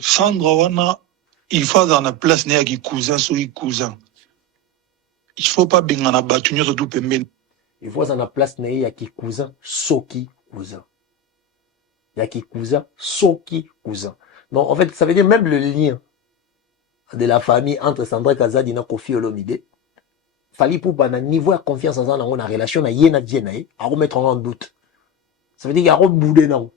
Sandra wana il faut dans la place né qui cousin so cousin. Il faut pas bingana batu nyoso tout pembeni. Il faut dans la place né qui cousin soki cousin. Yaki cousin soki cousin. Donc en fait ça veut dire même le lien de la famille entre Sandra Kazadi na Koffi Olomide. Fali Poupa na niveau de confiance dans la relation na yena dienae à remettre en doute. Ça veut dire qu'il y a un boudin non.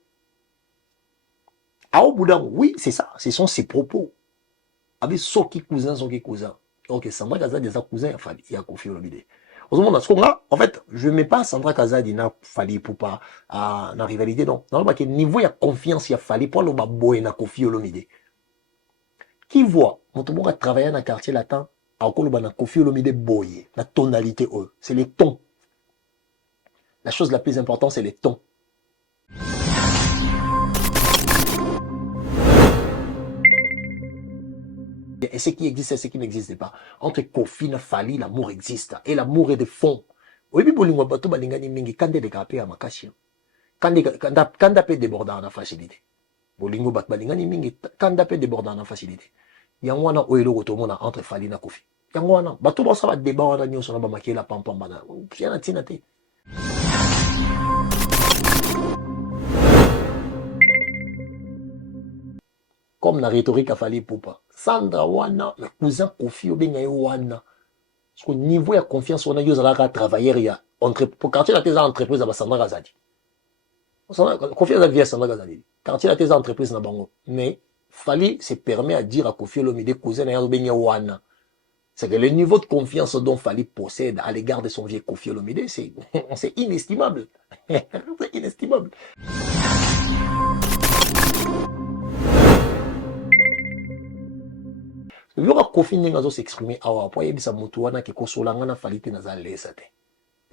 Ah, oui, c'est ça, ce sont ses propos. Avec soki cousin. Donc Sandra Kazadi est un cousin, il y a Koffi Olomide. En fait, je ne mets pas Sandra Kazadi na Fali Poupa na rivalité, non. Non, parce que niveau de confiance, il y a Fali pour le baboy na Koffi Olomide. Qui voit, mon tour a travaillé dans le quartier latin, à Okoloba Koffi Olomide boye, la tonalité, c'est les tons. La chose la plus importante, c'est les tons. Et ce qui existe et ce qui n'existe pas. Entre Koffi et Fali, l'amour existe. Et l'amour est de fond. Oui, mais bolingwa bato balingani mingi kande de kapé à makashia. Kande peut déborder en facilité. Bolingo bat balingani mingi kande peut déborder en facilité. Yangwana oelo gotomona entre Fali na Koffi. Yangwana bato ba ça va déborder nyoso na ba makela pampam bana. Kiana tinate. Comme la rhétorique a fallu Poupa. Sandra wana, le cousin Koffi obenga wana. Parce qu'au niveau de confiance, on a eu à travailler pour quartier la tes entreprise à Sandra Kazadi. Confiance à vie Sandra Kazadi. Quartier la tes entreprise na bango. Mais Fali se permet à dire à Koffi Olomide cousin na obenga wana. C'est que le niveau de confiance dont Fali possède à l'égard de son vieux Koffi Olomide, c'est inestimable. C'est inestimable. Il y aura Koffi Nengazo s'exprimer à wa poye bisa mutu wana ke kosolanga na Fali te na za lesa te.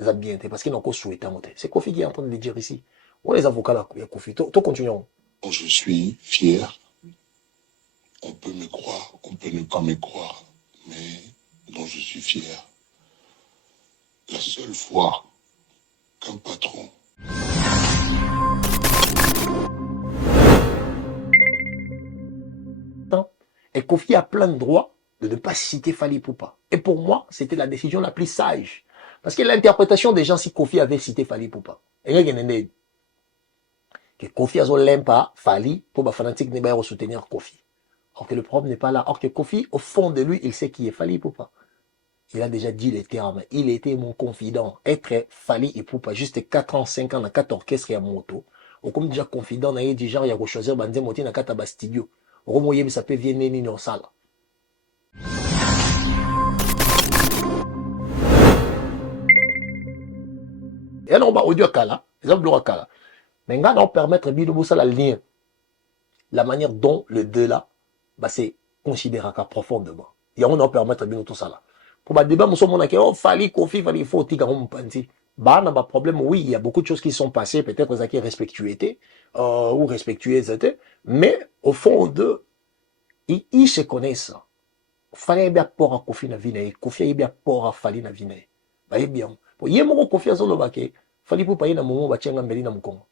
Ça bien te parce qu'il n'a pas souhaité monter. C'est Koffi qui est en train de le dire ici. On les avocats là, Koffi. Toi continuons. Je suis fier. On peut me croire, on peut ne pas me croire, mais dont je suis fier. La seule fois qu'un patron et Koffi a plein de droits de ne pas citer Fali Poupa. Et pour moi, c'était la décision la plus sage. Parce que l'interprétation des gens, si Koffi avait cité Fali Poupa, et que Koffi a l'aime pas Fali pour les fanatiques ne pas soutenir Koffi. Or que le problème n'est pas là. Or que Koffi, au fond de lui, il sait qui est Fali Poupa. Il a déjà dit les termes. Il était mon confident. Être Fali et Poupa, juste 4 ans, 5 ans, dans 4 orchestres et à moto. Ou comme déjà confident, il a dit genre, il y a choisir Banze Moti dans 4 studio. Romoye ça peut venir ni dans salle. Et alors on va audio kala, exemple de kala. Mais on va permettre de ça la lien, la manière dont le deux là, bah c'est considéré profondément. Et on va permettre de tout ça là. Pour le débat, nous sommes là que oh Fali Koffi, il faut tirer un panti. Bah on a pas problème. Oui, il y a beaucoup de choses qui sont passées, peut-être ça qui est respectuité ou respectueux c'était, mais au fond de ils se connaissent. Fali bien pour à Koffi na vie, Koffi bien pour à Fali na vie. Bah bien. Pour y mo Koffi à solo baké, Fali pour payer na momo ba tchenga mbeli na mkongo.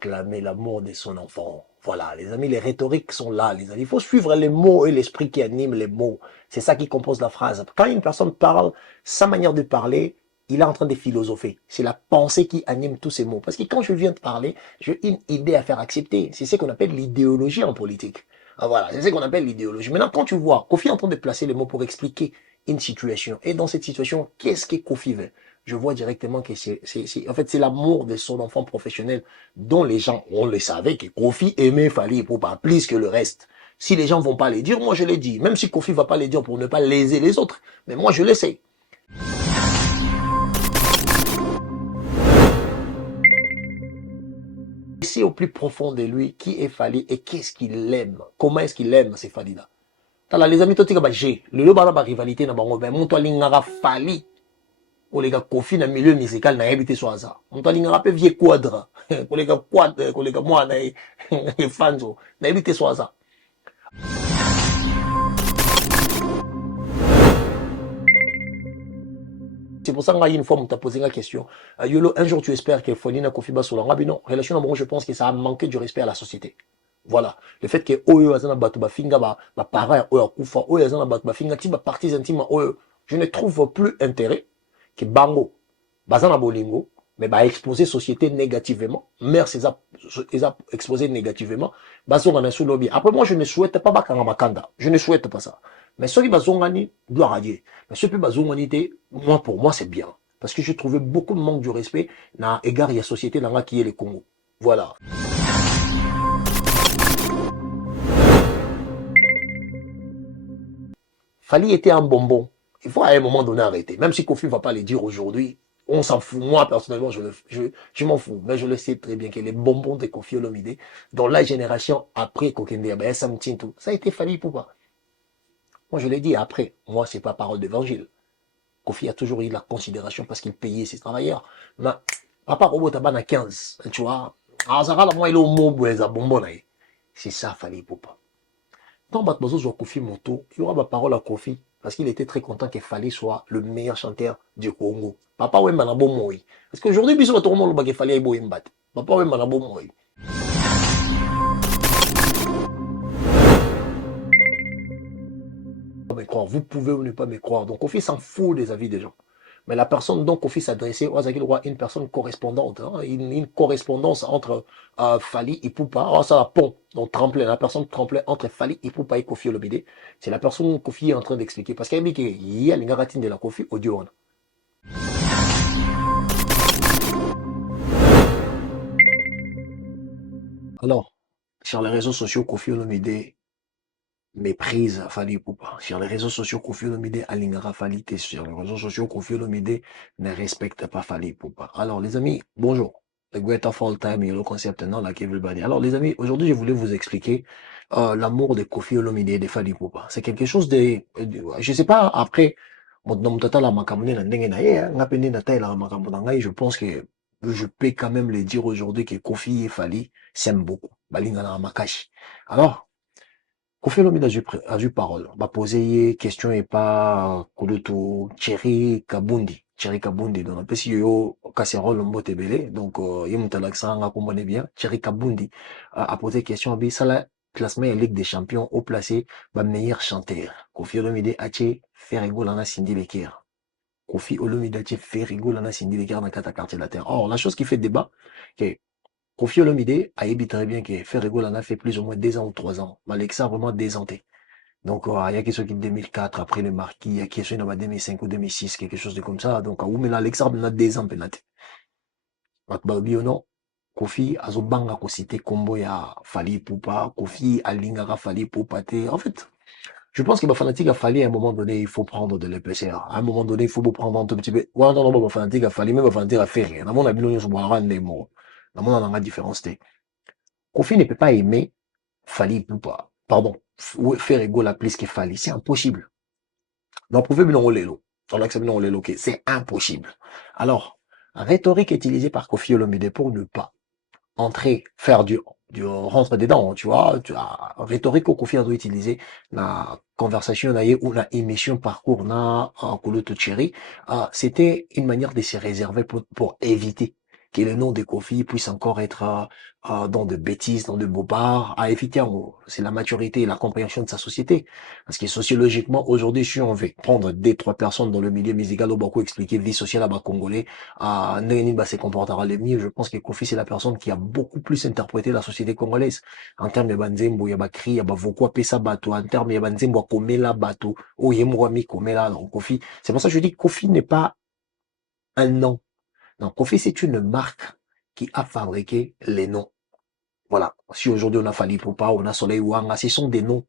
Clamer l'amour de son enfant. Voilà, les amis, les rhétoriques sont là, les amis. Il faut suivre les mots et l'esprit qui anime les mots. C'est ça qui compose la phrase. Quand une personne parle, sa manière de parler, il est en train de philosopher. C'est la pensée qui anime tous ces mots. Parce que quand je viens de parler, j'ai une idée à faire accepter. C'est ce qu'on appelle l'idéologie en politique. Ah, voilà, c'est ce qu'on appelle l'idéologie. Maintenant, quand tu vois Koffi est en train de placer les mots pour expliquer une situation, et dans cette situation, qu'est-ce que Koffi veut? Je vois directement que en fait, c'est l'amour de son enfant professionnel dont les gens, on le savait que Koffi aimait Fali Poupa plus que le reste. Si les gens vont pas les dire, moi je l'ai dit. Même si Koffi va pas les dire pour ne pas léser les autres. Mais moi je le sais. C'est au plus profond de lui qui est Fali et qu'est-ce qu'il aime. Comment est-ce qu'il aime ces Fali-là. Les amis, toi, j'ai le bala rivalité na bango, ben mon toi lingara Fali. Ou les gars Koffi na milieu musical na habité sur ça. On t'a lingara peu vieux quadre. Ou les gars quadre, ou les gars moi na les fans na habité sur ça. C'est pour ça qu'une fois, on t'a posé la question. Yolo, un jour, tu espères que Folina Kofi Basola. Non, relation, moi, je pense que ça a manqué du respect à la société. Voilà. Le fait que Oyo Azana Batu Bafinga, parents, Oyo Kufa, Oyo Azana Batu Bafinga, Tiba parties intimes, Oyo, je ne trouve plus intérêt que Bango, Bazana Bolingo, mais exposer société négativement, mère c'est exposé négativement, Bazonga sous lobby. Après, moi, je ne souhaite pas Bakanga Makanda. Je ne souhaite pas ça. Mais ceux qui Bazongani, gloire à Dieu. Mais ceux qui Bazongani, moi, pour moi, c'est bien. Parce que j'ai trouvé beaucoup de manque de respect dans égard à la société dans qui est le Congo. Voilà. Fali était un bonbon. Il faut à un moment donné arrêter. Même si Kofi ne va pas le dire aujourd'hui, on s'en fout. Moi, personnellement, je m'en fous. Mais je le sais très bien que les bonbons de Kofi Olomide, dans la génération après Kokende, ça a été Fali Poupa. Moi, je l'ai dit après. Moi, c'est pas parole d'évangile. Kofi a toujours eu la considération parce qu'il payait ses travailleurs. Mais, papa Robot Tabana 15, tu vois. Moi, il est au mot, bonbon. C'est ça, Fali Poupa. Quand Batbozo joue Kofi Moto, il y aura ma parole à Kofi parce qu'il était très content qu'il fallait soit le meilleur chanteur du Congo. Papa Wemba na bon moi. Parce qu'aujourd'hui, bisous à tout le monde qu'il fallait aimer Wemba. Papa Wemba na bon moi. Vous pouvez ou ne pas me croire. Donc Kofi s'en fout des avis des gens. Mais la personne dont Kofi s'adressait, une personne correspondante, hein, une correspondance entre Fali et Poupa. Oh, ça la pont. Donc tremplin, la personne tremplin entre Fali et Poupa et Kofi Olomide. C'est la personne que Kofi est en train d'expliquer. Parce qu'il y a une garatine de la Kofi audio. Alors, sur les réseaux sociaux, Kofi Olomide méprise Fali Poupa. Sur les réseaux sociaux, Kofi Olomide alingara Fali. Sur les réseaux sociaux, Kofi Olomide ne respecte pas Fali Poupa. Alors, les amis, bonjour. Le Greater Fall Time et le concept non, la Everybody. Alors, les amis, aujourd'hui, je voulais vous expliquer l'amour de Kofi Olomide et de Fali Poupa. C'est quelque chose je sais pas, après, je pense que je peux quand même le dire aujourd'hui que Kofi et Fali s'aiment beaucoup. Balingana Makashi. Alors, Kofi Olomide a vu parole. Va poser question et pas Kudutu Thierry Kabundi. Thierry Kabundi. Donc, après, si yo casserole mbote belé. Donc, y'a mon l'accent, on comprend bien. Thierry Kabundi a posé question. Abi, ça la classement en Ligue des Champions au placé, va meilleur chanteur. Kofi Olomide a fait rigoler dans Cindy Leker. Kofi Olomide a fait rigoler dans Cindy Leker dans 4 quartiers de la terre. Or, la chose qui fait débat, que Kofi Olomide a dit très bien que Ferrego en a fait plus ou moins 2 ans ou 3 ans. Mais Alexa a vraiment désanté. Donc, il y a quelque chose qui 2004, après le marquis, il y a quelque chose qui 2005 ou 2006, quelque chose de comme ça. Donc, mais Alexa a 2 ans penate. Bakbabi ou non, Kofi a zobanga ko cité combo ya Fali Poupa, Kofi a lingara Fali Poupa te. En fait, je pense que ma fanatique a fallu à un moment donné, il faut prendre de l'épaisseur. À un moment donné, il faut prendre un tout petit peu. Ouais, non, ma fanatique a fallu, mais ma fanatique a fait rien. Dans mon avis, nous sommes des mots. Dans mon avis, différence. Kofi ne peut pas aimer Fali Poupa. Pardon, faire égaux la plus que Fali. C'est impossible. Donc, vous pouvez me l'enrouler, on accepte l'enrouler, ok. C'est impossible. Alors, rhétorique utilisée par Kofi Olomide pour ne pas entrer, faire du rentre dedans, tu vois, rhétorique au Kofi a utilisé na conversation ou na émission parcours na Kouloutou Thierry, c'était une manière de se réserver pour éviter que le nom de Kofi puisse encore être dans de bêtises, dans de bobards, à éviter. C'est la maturité et la compréhension de sa société. Parce que sociologiquement, aujourd'hui, si on veut prendre 2-3 personnes dans le milieu musical, au beaucoup expliquer vie sociale à bas congolais, Neni se comportera le mieux. Je pense que Kofi, c'est la personne qui a beaucoup plus interprété la société congolaise. En termes de banzembo, il y a bakri, il y a bavokwa pesa bato, en termes de banzembo, komela bato, ou yemwami komela, donc Kofi. C'est pour ça que je dis que Kofi n'est pas un nom. Non, Kofi, c'est une marque qui a fabriqué les noms. Voilà. Si aujourd'hui on a Fali Poupa, on a Soleil Ouanga, ce sont des noms.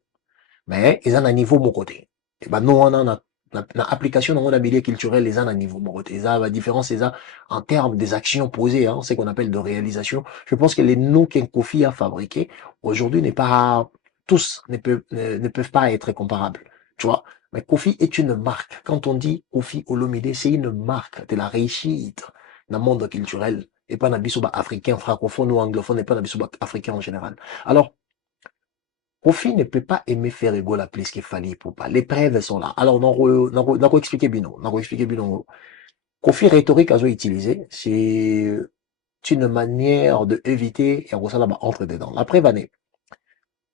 Mais ils ont un niveau mon côté. Et ben nous on a l'application dans mon milieu culturel, ils ont un niveau mon côté. La différence, c'est ça en termes des actions posées, hein, ce qu'on appelle de réalisation. Je pense que les noms qu'un Kofi a fabriqués aujourd'hui n'est pas tous ne peuvent pas être comparables. Tu vois. Mais Kofi est une marque. Quand on dit Kofi Olomide, c'est une marque de la réussite dans le monde culturel et pas dans le bisoba africain, francophone ou anglophone et pas dans le bisoba africain en général. Alors, Kofi ne peut pas aimer faire égaux la plus qu'il fallait pour pas. Les preuves sont là. Alors, on expliquer Bino. Kofi rhétorique à utiliser, c'est une manière de éviter et ça là entre dedans. La preuve année.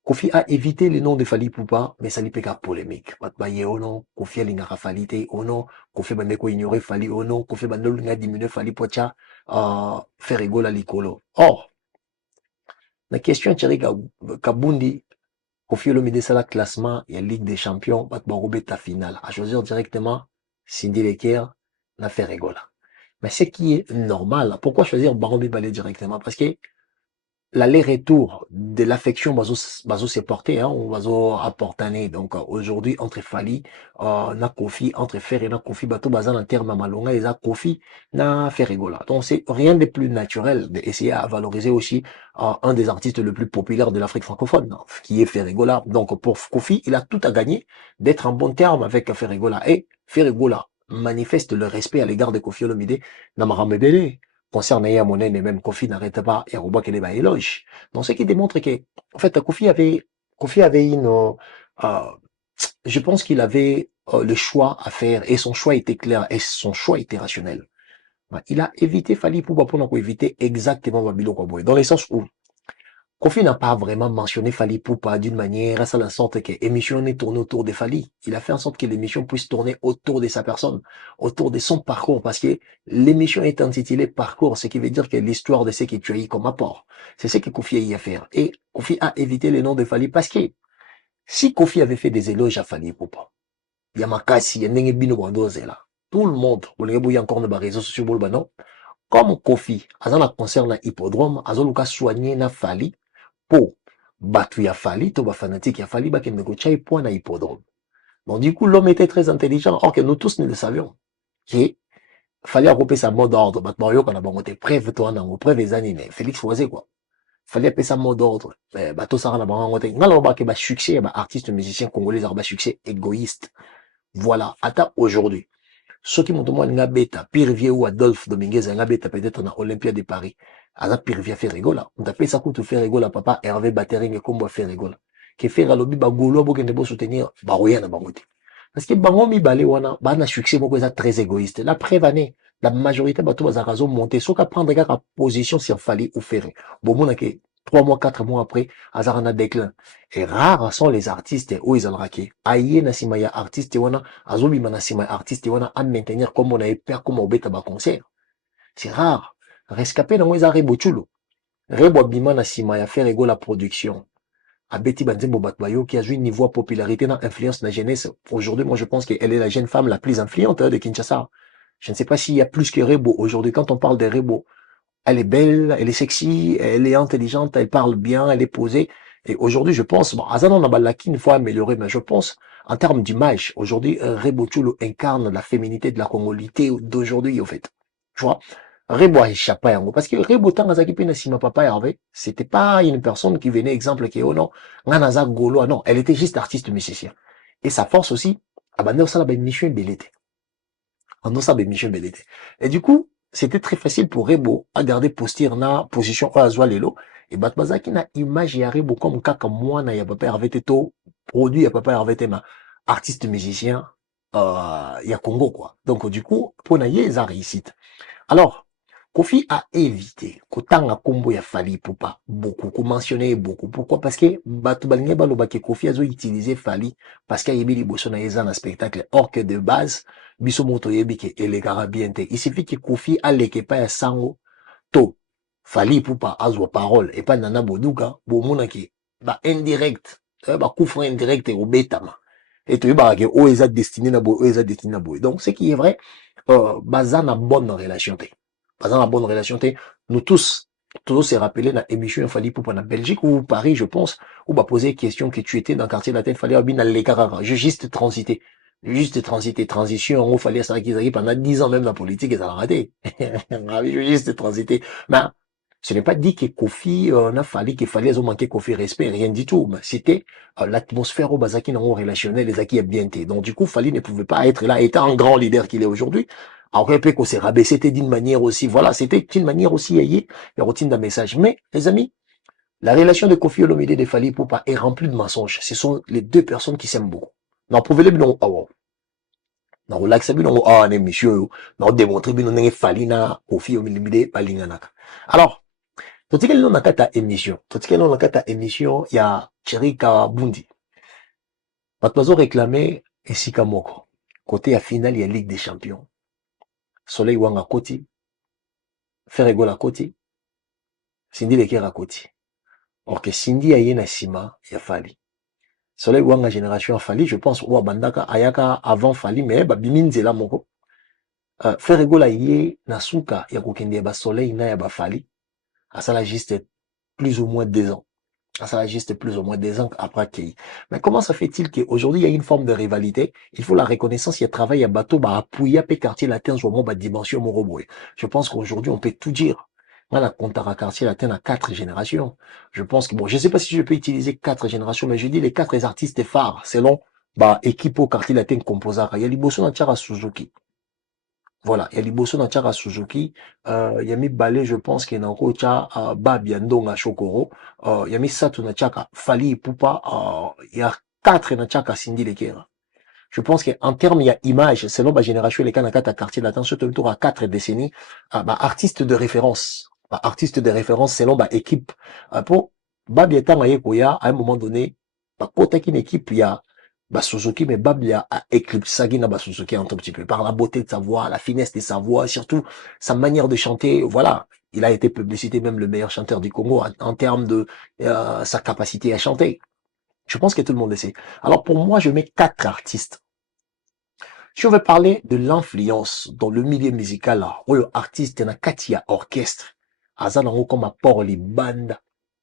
Kofi a évité le nom de Fali Poupa, mais ça lui pega polémique. Batbaye oh non, Kofi a l'ingara falite oh non, Kofi bandeko ignorer Fali oh non, Kofi bandolo n'a diminué Fali Pocha, faire rigoler l'icolo. Or, la question Thierry Kabundi, Kofi Olomide ça la classement, il y a Ligue des Champions, Batbarobé ta finale. À choisir directement, Cindy Leker, n'a fait rigoler. Mais ce qui est normal, pourquoi choisir Barombi Balé directement? Parce que l'aller-retour de l'affection bazo s'est porté, hein, on bazo apportané. Donc, aujourd'hui, entre Fali, na Kofi, entre Fer et na Kofi, bato bazan en terme malonga, et za Kofi, na Ferregola. Donc, c'est rien de plus naturel d'essayer à valoriser aussi, un des artistes le plus populaires de l'Afrique francophone, hein, qui est Ferregola. Donc, pour Kofi, il a tout à gagner d'être en bon terme avec Ferregola. Et Ferregola manifeste le respect à l'égard de Kofi Olomide, na Maramebele. Concernant Yamonen et même Kofi n'arrête pas et Yarouba qui les éloge. Donc, ce qui démontre que, en fait, Kofi avait je pense qu'il avait le choix à faire et son choix était clair et son choix était rationnel. Il a évité Fali pour éviter exactement Babilo Kwaboy. Dans le sens où Kofi n'a pas vraiment mentionné Fali Poupa d'une manière à la sorte que l'émission est tournée autour de Fali. Il a fait en sorte que l'émission puisse tourner autour de sa personne, autour de son parcours, parce que l'émission est intitulée Parcours, ce qui veut dire que l'histoire de ce que tu as eu comme apport. C'est ce que Kofi a eu à faire. Et Kofi a évité le nom de Fali parce que si Kofi avait fait des éloges à Fali Poupa, Yamakasi, Yenengebino Bandozela, tout le monde, vous l'avez encore dans les réseaux sociaux, non? Comme Kofi, Azana concerne l'hippodrome, Azoluka soigné na Fali, pour batu ya Fali, to ba fanatique ya Fali, ba kende ko chai point na hippodrome. Donc du coup, l'homme était très intelligent, or que nous tous ne le savions. Qu'il fallait regrouper sa mot d'ordre. Bat Mario, quand on a bongoté, preuve toi, nango, preuve les animés. Félix Foisé, quoi. Fallait appeler sa mot d'ordre. Bateau Sarah n'a pas bongoté. N'allons pas que ba succès, ba artiste, musicien congolais, ba succès égoïste. Voilà. Attends, aujourd'hui. Ceux qui m'ont demandé nga beta, Pirvier ou Adolphe Dominguez, nga beta peut-être na Olympia de Paris. Aza Pirvier fait rigola. On t'appelle ça pour faire rigola, papa, Hervé Battering et Combo fait rigola. Qui fait ralobi ba golo bo kende bo soutenir, ba roya na bangote. Parce que bango mi balé wana, ba na succès moko eza très égoïste. La preuve année, la majorité bato bazarazo monter, sauf qu'à prendre la position sur Fali ou Ferré. Bon, mon que 3 mois, 4 mois après, Azarana déclin. Et rares sont les artistes où ils ont raqué. Aïe na simaya artiste wana, azobi mana simaya artiste wana à maintenir comme on a peur comme au bêta ba concert. C'est rare. Rescapé dans les Rebo Chulo. Rebo Abima na simaya faire égaux la production. Abeti Banzembo Batbayo qui a joué une niveau de popularité dans influence de la jeunesse. Aujourd'hui, moi je pense qu'elle est la jeune femme la plus influente de Kinshasa. Je ne sais pas s'il y a plus que Rebo. Aujourd'hui, quand on parle de Rebo, elle est belle, elle est sexy, elle est intelligente, elle parle bien, elle est posée. Et aujourd'hui, je pense, bon, Azana Nabalaki, une fois amélioré, mais je pense, en termes d'image, aujourd'hui, Rebo Chulo incarne la féminité de la congolité d'aujourd'hui, au fait. Tu vois? Rebo a échappé en gros. Parce que Rebo Tangazaki Penasima Papa Hervé, c'était pas une personne qui venait, exemple, qui, oh non, Nganaza Golo, non, elle était juste artiste musicien. Et sa force aussi, Abander Salaba Mission Belete. En ça, Mission Belete. Et du coup, c'était très facile pour Rebo à garder posture na position à Lelo. Et Batbazaki na image ya Rebo comme kaka moi na ya papa Hervé Teto, produit ya papa Hervé Tema, artiste musicien, ya Congo, quoi. Donc, du coup, pour na yé, ça réussite. Alors, Kofi a évité kotanga kombo ya Fali Poupa beaucoup, mentionner beaucoup. Pourquoi? Parce que batu balinge baloba ke Kofi azo utiliser Fali parce qu'il y a yebi liboso na yeza na spectacle. Or que de base, biso moto yebi ke elekara bien te. Il suffit que Kofi aleke pa ya sango to Fali Poupa azwa parole et pas Nana Boduka bomona ke ba indirect, ba kufra indirect et obetama. Et tu ba ke o eza destiné na boy, o eza destiné na boy. Donc ce qui est vrai, baza na bonne relation te. Par exemple, la bonne relation, nous tous se rappeler dans l'émission il fallait pour la Belgique ou Paris, je pense, où va poser question que tu étais dans le quartier latin, il fallait bien les carara. Juste transiter, transition, il fallait ça qu'ils arrivent pendant 10 ans même la politique, ils ont raté. Juste transiter. Mais, ce n'est pas dit que Kofi, on a fallu qu'il fallait manquer Kofi respect, rien du tout. Mais c'était l'atmosphère au Bazaki non relationnel, les acquis bien été. Donc, du coup, Fali ne pouvait pas être là, étant un grand leader qu'il est aujourd'hui. Après, qu'on s'est rabaissé, c'était d'une manière aussi, voilà, c'était une manière aussi, ayé, la routine d'un message. Mais, les amis, la relation de Kofi Olomide et de Fali Poupa est remplie de mensonges. Ce sont les deux personnes qui s'aiment beaucoup. Non, prouvez-le, non, oh, na relaxa bino en émission na démontrer bino ndenge fali na Kofi Olomide balinganaka. Alors totikeli no na kata émission ya Thierry Kabundi bato bazo réclamer esika moko côté ya finale ya Ligue des Champions. Soleil Wanga koti, Ferregola koti, Cindy Lekera koti. Or que Cindy a na sima ya Fali. Soleil Wanga génération Fali, je pense ou bandaka ayaka avant Fali mais ba biminzela moko. Ferregola yé na suka ya kokende ba Soleil na ya ba Fali. Asala juste plus ou moins 2 ans. Ça va juste plus ou moins 2 ans après qu'il. Mais comment ça fait-il qu'aujourd'hui, il y a une forme de rivalité? Il faut la reconnaissance, il y a travail à bateau, bah, appuyer, à quartier latin, soit bah, dimension, moroboué. Je pense qu'aujourd'hui, on peut tout dire. Voilà, comptara quartier latin à 4 générations. Je pense que, bon, je sais pas si je peux utiliser 4 générations, mais je dis les 4 artistes phares, selon, bah, équipe au quartier latin composant. Il y a Liboso Nanchara Suzuki. Voilà, il y a Liboso Nanchara Suzuki, il y a mis Balé, je pense qu'il y a encore Babiandonga Shokoro, il y a mis Sato Nachaka, Fali Pupa, il y a 4 Nachaka Cindy Lekera. Je pense qu'en termes, il y a image, selon ma génération, les Kanakata quartier latin, surtout autour à 4 décennies, bah, artiste de référence. Bah, artiste de référence selon ma équipe. Pour Babieta Mayekoya, à un moment donné, bah, pour une équipe, il y a bah, Suzuki, mais Babia a éclipsé na Suzuki un tout petit peu par la beauté de sa voix, la finesse de sa voix, surtout sa manière de chanter. Voilà, il a été publicité même le meilleur chanteur du Congo en termes de sa capacité à chanter. Je pense que tout le monde le sait. Alors pour moi, je mets 4 artistes. Si on veut parler de l'influence dans le milieu musical, là, où l'artiste n'a qu'à orchestre, Azan comme apport les bandes,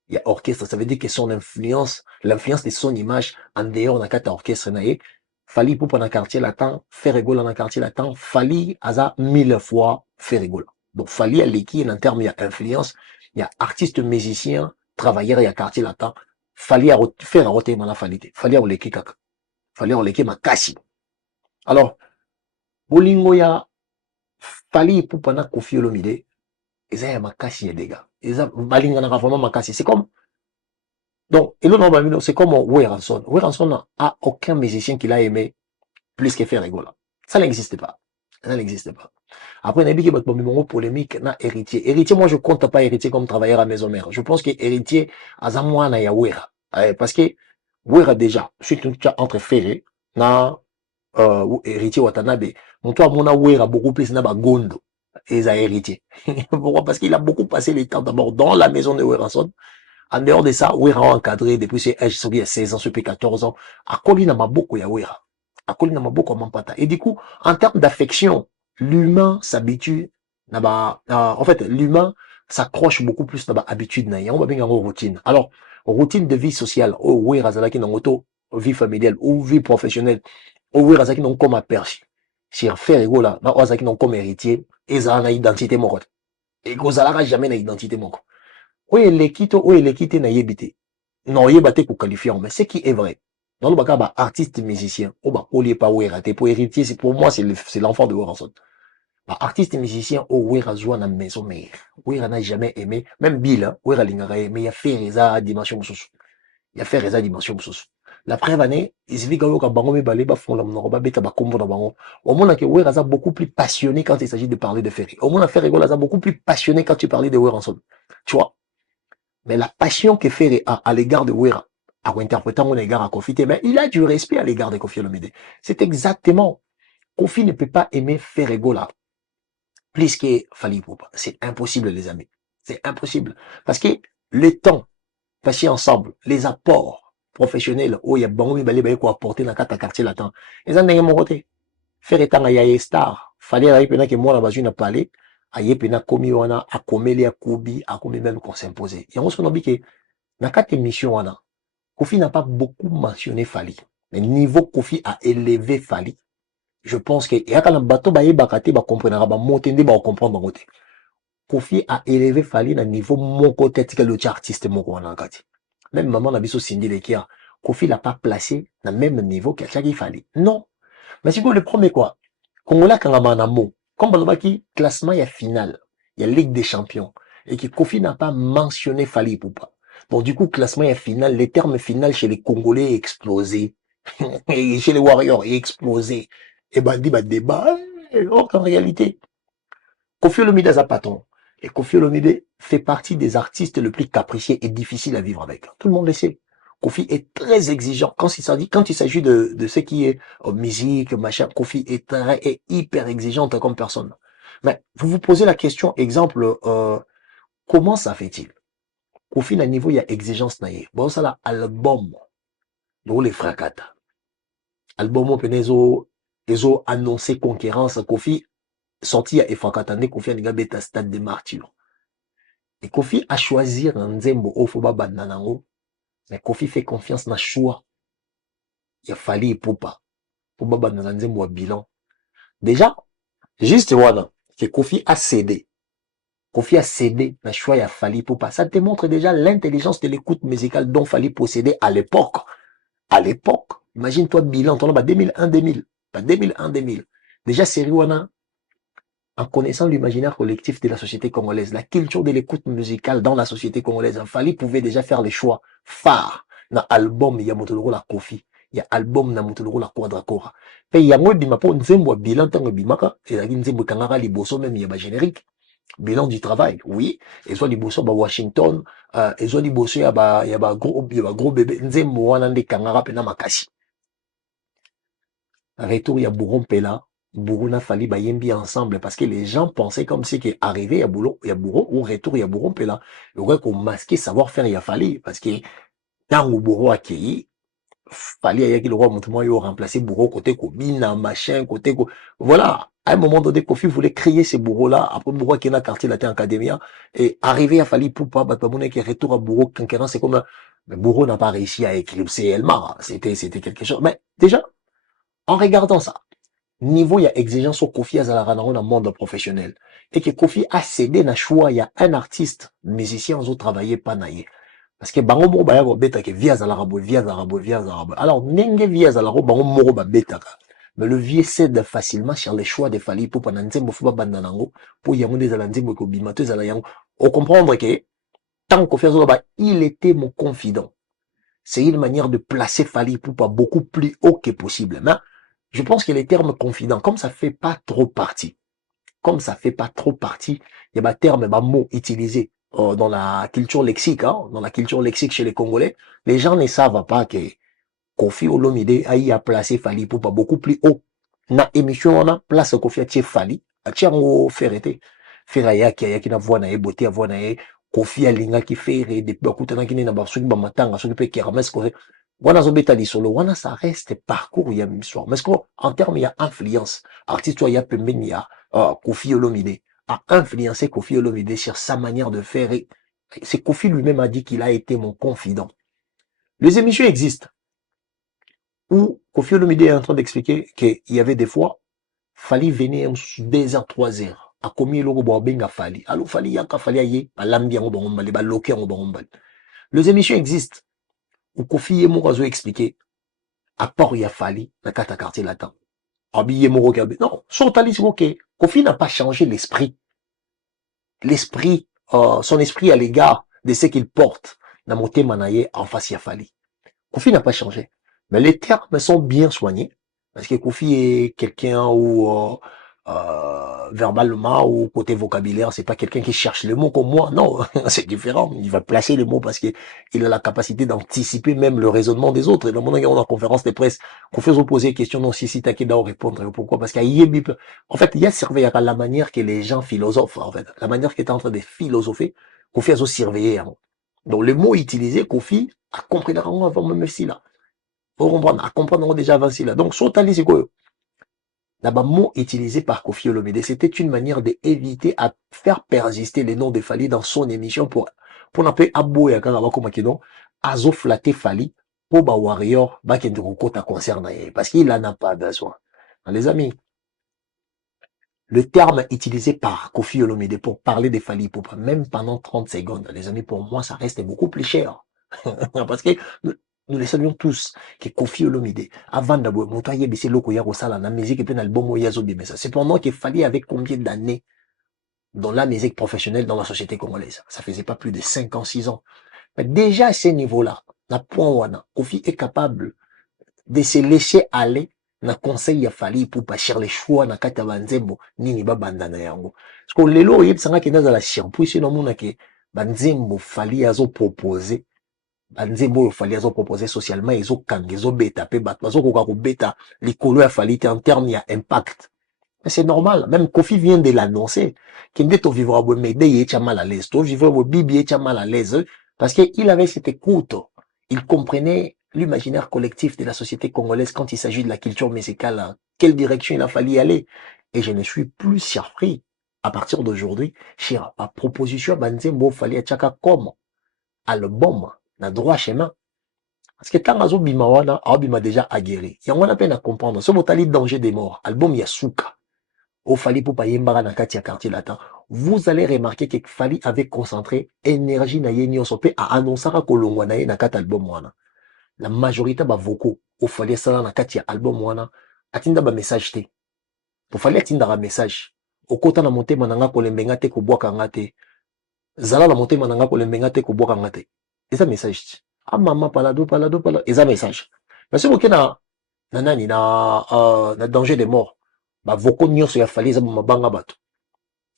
il y a orchestre, ça veut dire que son influence, l'influence de son image en dehors d'un kata orchestre naé, Fali pour un quartier latin, Ferregola dans un quartier latin, Fali Aza 1000 fois Ferregola. Donc Fali à l'équipe en termes il y a influence, il y a artiste musicien, travailleur il y a quartier latin, Fali à faire rote mana Fali, Fali à l'équipe kaka, Fali à l'équipe makasi. Alors bolingo ya Fali pour pana Kofi Olomide, eza ya makasi ya dégâts. Eza balinga na vraiment makasi, c'est comme donc, et là, c'est comme Weranson. Weranson a aucun musicien qui l'a aimé plus que Ferregola. Ça n'existe pas. Ça n'existe pas. Après, il y a des polémique, na héritier. Héritier, moi, je compte pas héritier comme travailleur à maison mère. Je pense que héritier, azamouana ya Wera. Parce que, Wera déjà, surtout entre Ferré, na, héritier Watanabe, mon toi, mon Wera beaucoup plus na ba gondo. Et ça héritier. Pourquoi? Parce qu'il a beaucoup passé le temps d'abord dans la maison de Weranson. En dehors de ça, Wera a encadré depuis ses âges, il y a 16 ans, depuis 14 ans. À Colina Maboko, il y a Wera. À Colina Maboko, Mampata. Et du coup, en termes d'affection, l'humain s'habitue, en fait, l'humain s'accroche beaucoup plus à l'habitude, on va bien en routine. Alors, routine de vie sociale, ou Wera Zalaki dans auto, vie familiale, ou vie professionnelle, ou Wera Zalaki non comme aperçu. Si on fait là, Wera Zalaki non comme héritier, et ça a une identité, mon côté. Et qu'on n'aura jamais une identité, mon côté. Oui, l'équité na yebité. Non, yebate pour qualifier, mais ce qui est vrai. Dans le cas, artiste musicien, ou pas Wera, pour héritier, c'est pour moi, c'est l'enfant de Weranson. Artiste musicien, Wera joue na maison mère. Wera n'a jamais aimé, même Bill, Wera lingara aimé, il a fait Reza dimension sous. Il a fait Reza dimension sous. La preuve année, il se dit que bango me balé, font la mnoba, beta combo na bango. Au moins, que Wera a beaucoup plus passionné quand il s'agit de parler de Ferry. Au moins, Ferry a beaucoup plus passionné quand tu parlais de Weranson. Tu vois? Mais la passion que Ferré a à l'égard de Wera, à interprétant mon égard à Kofi, mais il a du respect à l'égard de Kofi Olomide. C'est exactement, Kofi ne peut pas aimer Ferregola plus que Fali Poupa. C'est impossible, les amis. C'est impossible. Parce que le temps passé ensemble, les apports professionnels, où il y a bon, il y a quoi apporter dans quatre quartiers latin. Et ça, n'est pas mon côté. Ferré tanga ya star. Fali a eu que moi, la base, n'a parlé. Aye pena komi wana akomeli akubi akomi même qu'on s'imposer. Et on se dit que dans quatre émissions wana, Kofi n'a pas beaucoup mentionné Fali. Mais niveau Kofi a élevé Fali. Je pense que et quand le bateau ba bakate ba comprendre ba motende ba comprendre bango te. Kofi a élevé Fali na niveau mon côté tika le artiste moko wana ngati. Même maman na biso Cindy Lekera, Kofi l'a pas placé na même niveau que Chaki Fali. Non. Mais c'est quoi le premier quoi? Congolais kangama na mo. Comme Balobaki, classement, il y a finale. Il y a Ligue des Champions. Et que Kofi n'a pas mentionné Fali Poupa. Bon, du coup, classement, il y a finale. Les termes final chez les Congolais est explosé. Et chez les Warriors est explosé. et ben dit bah débat, or qu'en réalité, Koffi Olomide a sa patron. Et Koffi Olomide fait partie des artistes le plus capricieux et difficile à vivre avec. Tout le monde le sait. Kofi est très exigeant. Quand il s'agit de ce qui est musique, machin, Kofi est hyper exigeante comme personne. Mais vous vous posez la question, exemple, comment ça fait-il? Kofi, à niveau, il y a exigence. Bon, ça, là, album, nous les fracata. Album, ils ont annoncé concurrence. Kofi, sorti à Efrakatane, Kofi a bêta stade de martyr. Et Kofi a choisi un Nzembo au Foba Bananango. Mais Kofi fait confiance dans le choix. Il a fallu pour pas. Pour Baba dans un Nzembo à bilan. Déjà, juste voilà, que Kofi a cédé. Kofi a cédé dans le choix, il a fallu pour pas. Ça démontre déjà l'intelligence de l'écoute musicale dont fallait posséder à l'époque. À l'époque. Imagine-toi bilan, ton 2001-2000. Pas 2001-2000. Déjà, série Wana, en connaissant l'imaginaire collectif de la société congolaise, la culture de l'écoute musicale dans la société congolaise, Fali pouvait déjà faire les choix phares. Dans l'album, il y a Motoloro la Kofi. Il y a album na Motoloro la Quadracora. Et il y a un bima po nzembo bilan tango bimaka. Et la nzembo kangara liboso même il y a générique. Bilan du travail, oui. Et soit liboso ba Washington, et soit liboso il y a gros bébé nzembo wana nde kangara pena makasi. Retour, il y a Bourron Pela, Bourron Fali Bayembi ensemble, parce que les gens pensaient comme si qu'il arrivait, il y a Bourron, ou retour, il y a Bourron Pela. Il y aurait qu'on masquait savoir-faire, il y a Fali, parce que quand Bourron a accueilli, Fali a le roi montement, il a remplacé Bourron côté Kobina, machin, côté voilà. À un moment donné, Kofi voulait créer ces bourreaux-là, après Bourreau qui est dans le quartier latin Academia, et arriver à Fali pour pas, Batbamoune qui est retour à Bourreau, conquérant, c'est comme, mais Bourreau n'a pas réussi à éclipser Elmar, c'était quelque chose. Mais déjà, en regardant ça, niveau il y a exigence au Kofi Azalara dans le monde professionnel et que Kofi a cédé na choix il y a un artiste musicien ont travaillé pas naïe parce que bango moko ba yako beta que via Azalara alors nenge via Azalara bango moko ba beta mais le vieux cède facilement sur les choix de Fally pour pendant nzembo fuba bandanango pour yango des alanzembo ko bimato zala yango on comprendre que tant Kofi Azalara il était mon confident. C'est une manière de placer Fally Ipupa beaucoup plus haut que possible. Mais je pense que les termes confidents, comme ça fait pas trop partie, il y a des termes, des mots utilisés dans la culture lexique, dans la culture lexique chez les Congolais. Les gens ne savent pas que Kofi Olomide a placé Fally Ipupa beaucoup plus haut. Na émission, on a place Kofi a Fally, a Tiango Ferrete, Ferraya qui na voix na beauté, voix na Kofi alingaki fere depuis akutanaki na basuki ba matanga soki pe kerames ko wana zobeta lisolo wana ça reste parcours ya histoire mais en termes il y a influence artiste il y a pembeni ya Kofi Olomide a influencé Kofi Olomide sur sa manière de faire et c'est Kofi lui-même a dit qu'il a été mon confident. Les émissions existent où Kofi Olomide est en train d'expliquer qu'il y avait des fois Fally venir 2 heures 3 heures a commis le robot benga Fally alors Fally yaka Fally aye balambi yango bangombali baloke yango bangombali. Les émissions existent où Kofi Yemoro a expliqué à part il y a Fally na kata quartier latin abi Yemoro non Sotali c'est ok Kofi n'a pas changé l'esprit son esprit à l'égard de ce qu'il porte na moté manaye en face ya Fally. Kofi n'a pas changé mais les termes sont bien soignés parce que Kofi est quelqu'un où verbalement ou côté vocabulaire, c'est pas quelqu'un qui cherche le mot comme moi, non, c'est différent. Il va placer le mot parce qu'il a la capacité d'anticiper même le raisonnement des autres. Et dans mon en conférence de presse, qu'on fait poser des questions, non, si t'inquiète d'en répondre. Pourquoi? Parce qu'il y a, en fait, il y a surveillé la manière que les gens philosophent, en fait, la manière qu'il est en train de philosopher, qu'on fait surveiller. Donc, le mot utilisé, Kofi a compris avant même si là. Faut comprendre, à comprendre déjà avant si là. Donc, Sotali, c'est quoi? Là-bas, mot utilisé par Kofi Olomide, c'était une manière d'éviter à faire persister les noms de Fally dans son émission pour n'appeler Abouya quand on comme Makedon, Azo flatter Fally pour ba warrior, ba kende kota concerne parce qu'il en a pas besoin. Les amis, le terme utilisé par Kofi Olomide pour parler de Fally Ipupa, même pendant 30 secondes, les amis, pour moi, ça reste beaucoup plus cher. Parce que nous les saluons tous que Kofi Olomide avant d'abord motaye bisi loko ya kosala na musique et puis l'album ya zo bimesa. Cependant qu'il fallait avec combien d'années dans la musique professionnelle dans la société congolaise. Ça faisait pas plus de 5 ans, 6 ans. Mais déjà à ce niveau-là, na point wana, Kofi est capable de se laisser aller na conseil ya fali pour pas cher les choix na kata banzembo nini ba bandana yango parce que lelo yebsanga ke nazala surprise no mona ke banzembo fali azo proposer banzembo oyo fali azo proposer socialement ezokanga ezobeta pe bato bazokoka kobeta likolo ya fali te en terme ya impact. Mais c'est normal, même Kofi vient de l'annoncer. Kende to vivra bo mede yecha mal à l'aise, to vivra bo bibi yecha mal à l'aise, parce qu'il avait cette écoute. Il comprenait l'imaginaire collectif de la société congolaise quand il s'agit de la culture musicale, quelle direction il a fallu aller. Et je ne suis plus surpris à partir d'aujourd'hui, chez la proposition banzembo fali achaka comme album na droit chemin. Parce que tant azo bima wana, bima déjà aguerri. Yango na peine à comprendre. Ce botali danger des morts, album Yasuka. Au Fali Poupa Yembara na kati ya quartier latin, vous allez remarquer que Fali avait concentré énergie na ye nyonso pe a annonçaka kolongwa na ye na kati album wana. La majorité ba vocaux au Fali sala na kati ya album wana atinda ba message te. Pour Fali atinda ba message. Au kota na motema na nga kolembenga te kobwaka nga te. Zala na motema na nga kolembenga te kobwaka nga te. Eza message te. Ah mama palado eza message. Parce que na nani na danger de mort. Ba voko nyonso ya fali eza mabanga bato.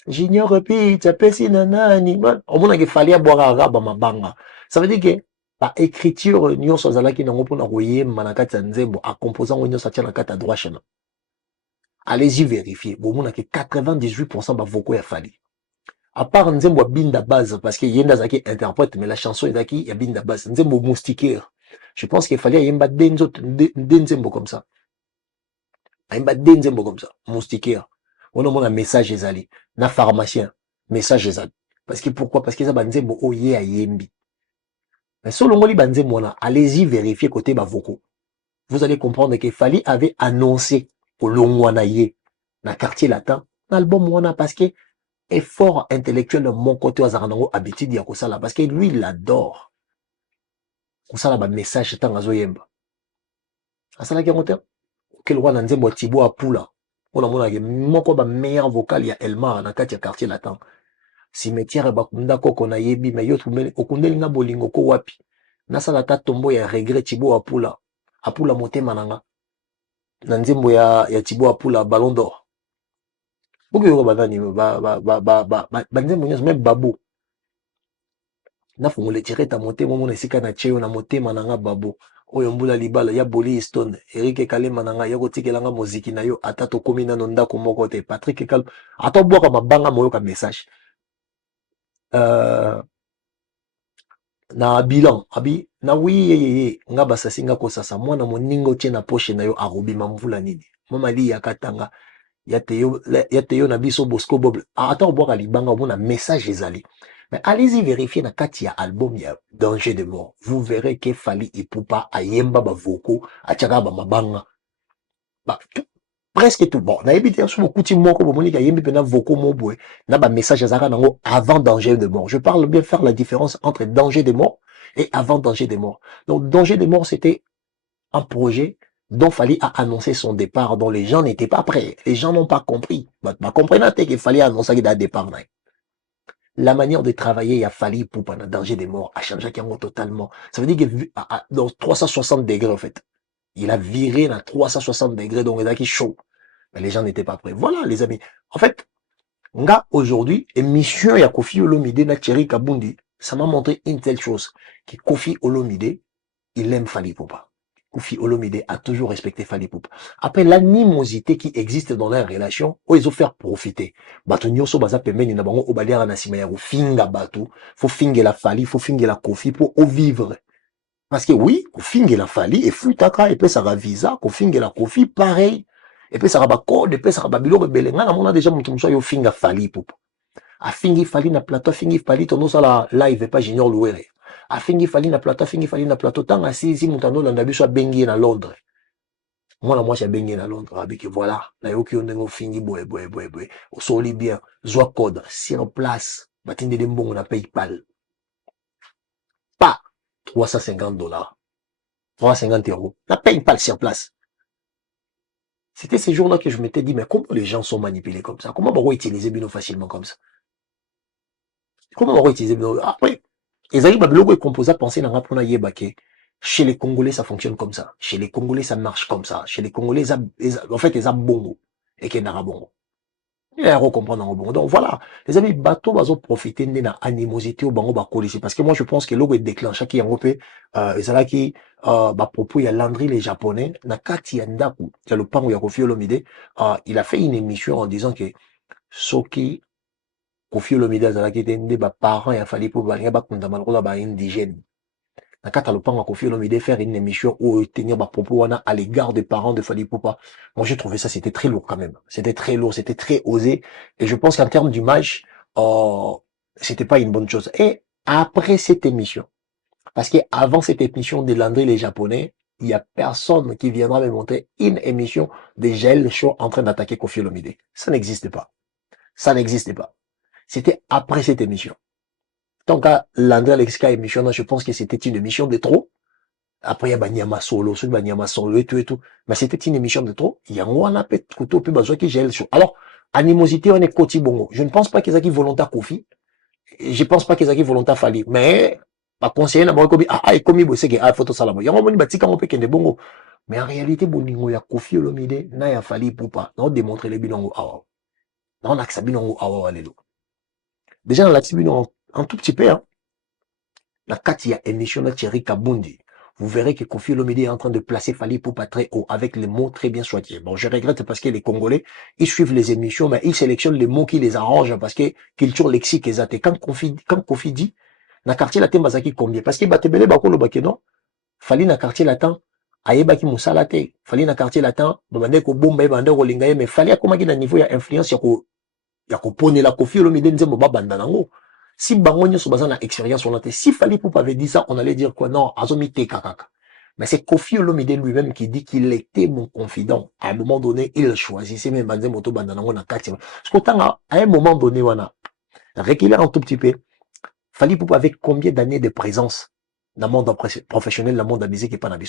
J'ignore pizza pesi na nani man. Omona ke fali abwaka raba mabanga. Ça veut dire que ba écriture nyonso azalaki nango pona koyemba na kati ya nzembo a composant nyonso atia na kati ya droit chemin. Allez-y vérifier. Bomona ke 98% ba voko ya fali. À part nzembo ya binda base parce que yenda zaki interprète mais la chanson ezaki ya binda base. Nzembo moustiquaire. Je pense qu'il fallait yemba nzembo comme ça. Aimba denzembo comme ça, moustiquaire. On a un message ezali, na pharmacien, message ezali. Parce que pourquoi? Parce que ça banzembo oye a yembi. Mais selon moi, banzembo na, allez-y vérifier côté bavoko. Vous allez comprendre que Fali avait annoncé au longwana ye, na quartier latin, l'album wana parce que effort intellectuel de mon côté aux aranango habitude ya kosala parce que lui il adore. Kosala ba message tant azo yemba. Asala ki ngote? Quel roi nzembo Thibaut Apula on a mona ke moko ba meilleur vocal ya Elmar na kati ya quartier latin cimetière bakunda koko na yebi mais yo tumeli okundeli nga bolingo ko wapi na sala ta tombo ya regret Thibaut Apula motema nanga na nzembo ya Thibaut Apula Ballon d'Or boki yo banani ba nzembo nyos même babu na fungole tiré ta motema mona esika na cheyo na motema nanga babu oyo mbula libala ya Boli Stone Eric Kalema nanga ya kotikelanga muziki na yo ata tokomi nano ndako moko te Patrick Kalema ata bwaka mabanga moyo ka message na bilan abi na wi nga basasi nga kosasa mwana moningo tie na poche na yo arobima mvula nini mama li yakatanga ya teyo na biso Bosco Bob ata bwaka libanga mona message ezali. Mais allez-y vérifier na kati ya album ya Danger de mort. Vous verrez que Fali Ipupa ayemba ba voko, achaka ba mabanga. Bah, presque tout. Bon, na ebité sur beaucoup de moko bomoni ka yembi pena voko mobwe, na ba message azaka nango avant Danger de mort. Je parle bien faire la différence entre Danger de mort et avant Danger de mort. Donc Danger de mort c'était un projet dont Fali a annoncé son départ dont les gens n'étaient pas prêts. Les gens n'ont pas compris. Bah comprenez qu'il fallait annoncer qu'il a départ. La manière de travailler, il a fallu pour pendant danger de mort, a changé totalement. Ça veut dire que dans 360 degrés, en fait. Il a viré dans 360 degrés, donc il a qui chaud. Mais les gens n'étaient pas prêts. Voilà, les amis. En fait, nga, aujourd'hui, émission, il y a Kofi Olomide, na Thierry Kabundi, ça m'a montré une telle chose, que Kofi Olomide, il aime Fali Poupa. Kofi Olomide a toujours respecté Fali Poupa. Après l'animosité qui existe dans leur relation, ils ont fait profiter. Bato nyonso baza pembeni na bango obaliara na sima ya finga bato, faut finga la Fali, faut finga la Kofi pour vivre. Parce que oui, finga la Fali et futaka et puis ça va visa, finga la Kofi pareil. Et puis ça va code et puis ça va bilo belenga na mona déjà mutu yo finga Fali Poupa. A fingi Fali na plateau, fingi Fali tono sala live pas Junior Louere. A fingi Fali na plateau tanga si mutano landa biso abengi na Londres. Moi j'ai bengi na Londres avec voilà na yoki ondengo fingi boy osoli bien zwa code sur place batinde de mbongo na PayPal pas $350 €350 na PayPal sur place. C'était ces jours-là que je m'étais dit mais comment les gens sont manipulés comme ça, comment on va utiliser Bino facilement comme ça, comment on va utiliser Bino après. Ezali babiloko e composa penser na ngapona yebake Chez les Congolais, ça fonctionne comme ça. Chez les Congolais, ça marche comme ça. Chez les Congolais, en fait, ils ont bongo. Et qu'ils n'ont bongo. Il y a à comprendre en bongo. Donc voilà. Les amis, bateau, bazo profiter de la animosité au bango bakoli. C'est parce que moi, je pense que l'eau est déclenché qui est européen, qui, propos, il y a Landry, les Japonais, na kati yandaku, il y a le pango, il y a Kofi Olomide, il a fait une émission en disant que, Soki, Kofi Olomide, azalaki tende, parents, il a fallu pour balinga, bakundama, indigène. Na kata lopango Kofi Olomide faire une émission où tenir propos à l'égard des parents de Fally Ipupa. Moi, j'ai trouvé ça, c'était très lourd quand même. C'était très lourd, c'était très osé. Et je pense qu'en termes d'image, c'était pas une bonne chose. Et après cette émission, parce qu'avant cette émission de Landry les Japonais, il y a personne qui viendra me monter une émission de Jaël Show en train d'attaquer Kofi Olomide. Ça n'existait pas. Ça n'existait pas. C'était après cette émission. Tant qu'à Landry Alexika émission, je pense que c'était une émission de trop. Après, il y a Banyama Solo, ceux Banyama Solo et tout. Mais c'était une émission de trop. Il y a un peu de couteau, puis besoin qui gèle sur. Alors, animosité, on est côté bongo. Je ne pense pas qu'ils aient volontaire Kofi. Je ne pense pas qu'ils aient volontaire Fally. Mais, pas conseiller, n'abord, comme, et comme, c'est que, photo salamo. Il y a un moment, il y a un peu de bongo. Mais en réalité, boningo, il y a Kofi Olomide, na ya Fally Ipupa. Non, démontrer les bilongo, non, on a que ça bilongo, déjà, dans la tribune, un tout petit peu, hein. La carte, il y a émission de Thierry Kabundi. Vous verrez que Kofi Olomide est en train de placer Fally Ipupa très haut, avec les mots très bien choisis. Bon, je regrette parce que les Congolais, ils suivent les émissions, mais ils sélectionnent les mots qui les arrangent parce que culture lexique est quand Kofi dit, na quartier latin bazaki combien? Parce que batebele bakolo bakeno, Fally na quartier latin, ayebaki musala te, Fally na quartier latin, babande ko bomba bande ko lingaye, mais Fally akomaki na niveau ya influence ya ko pone la Kofi Olomide nzembo babanda nango. Si bango nyoso baza na expérience on a si Fally Ipupa avait dit ça, on allait dire quoi? Non, azomite kakaka. Mais c'est Kofi Olomide lui-même qui dit qu'il était mon confident. À un moment donné, il choisissait même Banze Moto Bandanango na kati. Parce qu'autant à un moment donné, voilà, reculer un tout petit peu, Fally Ipupa avait combien d'années de présence dans le monde professionnel, dans le monde de la musique et pas dans.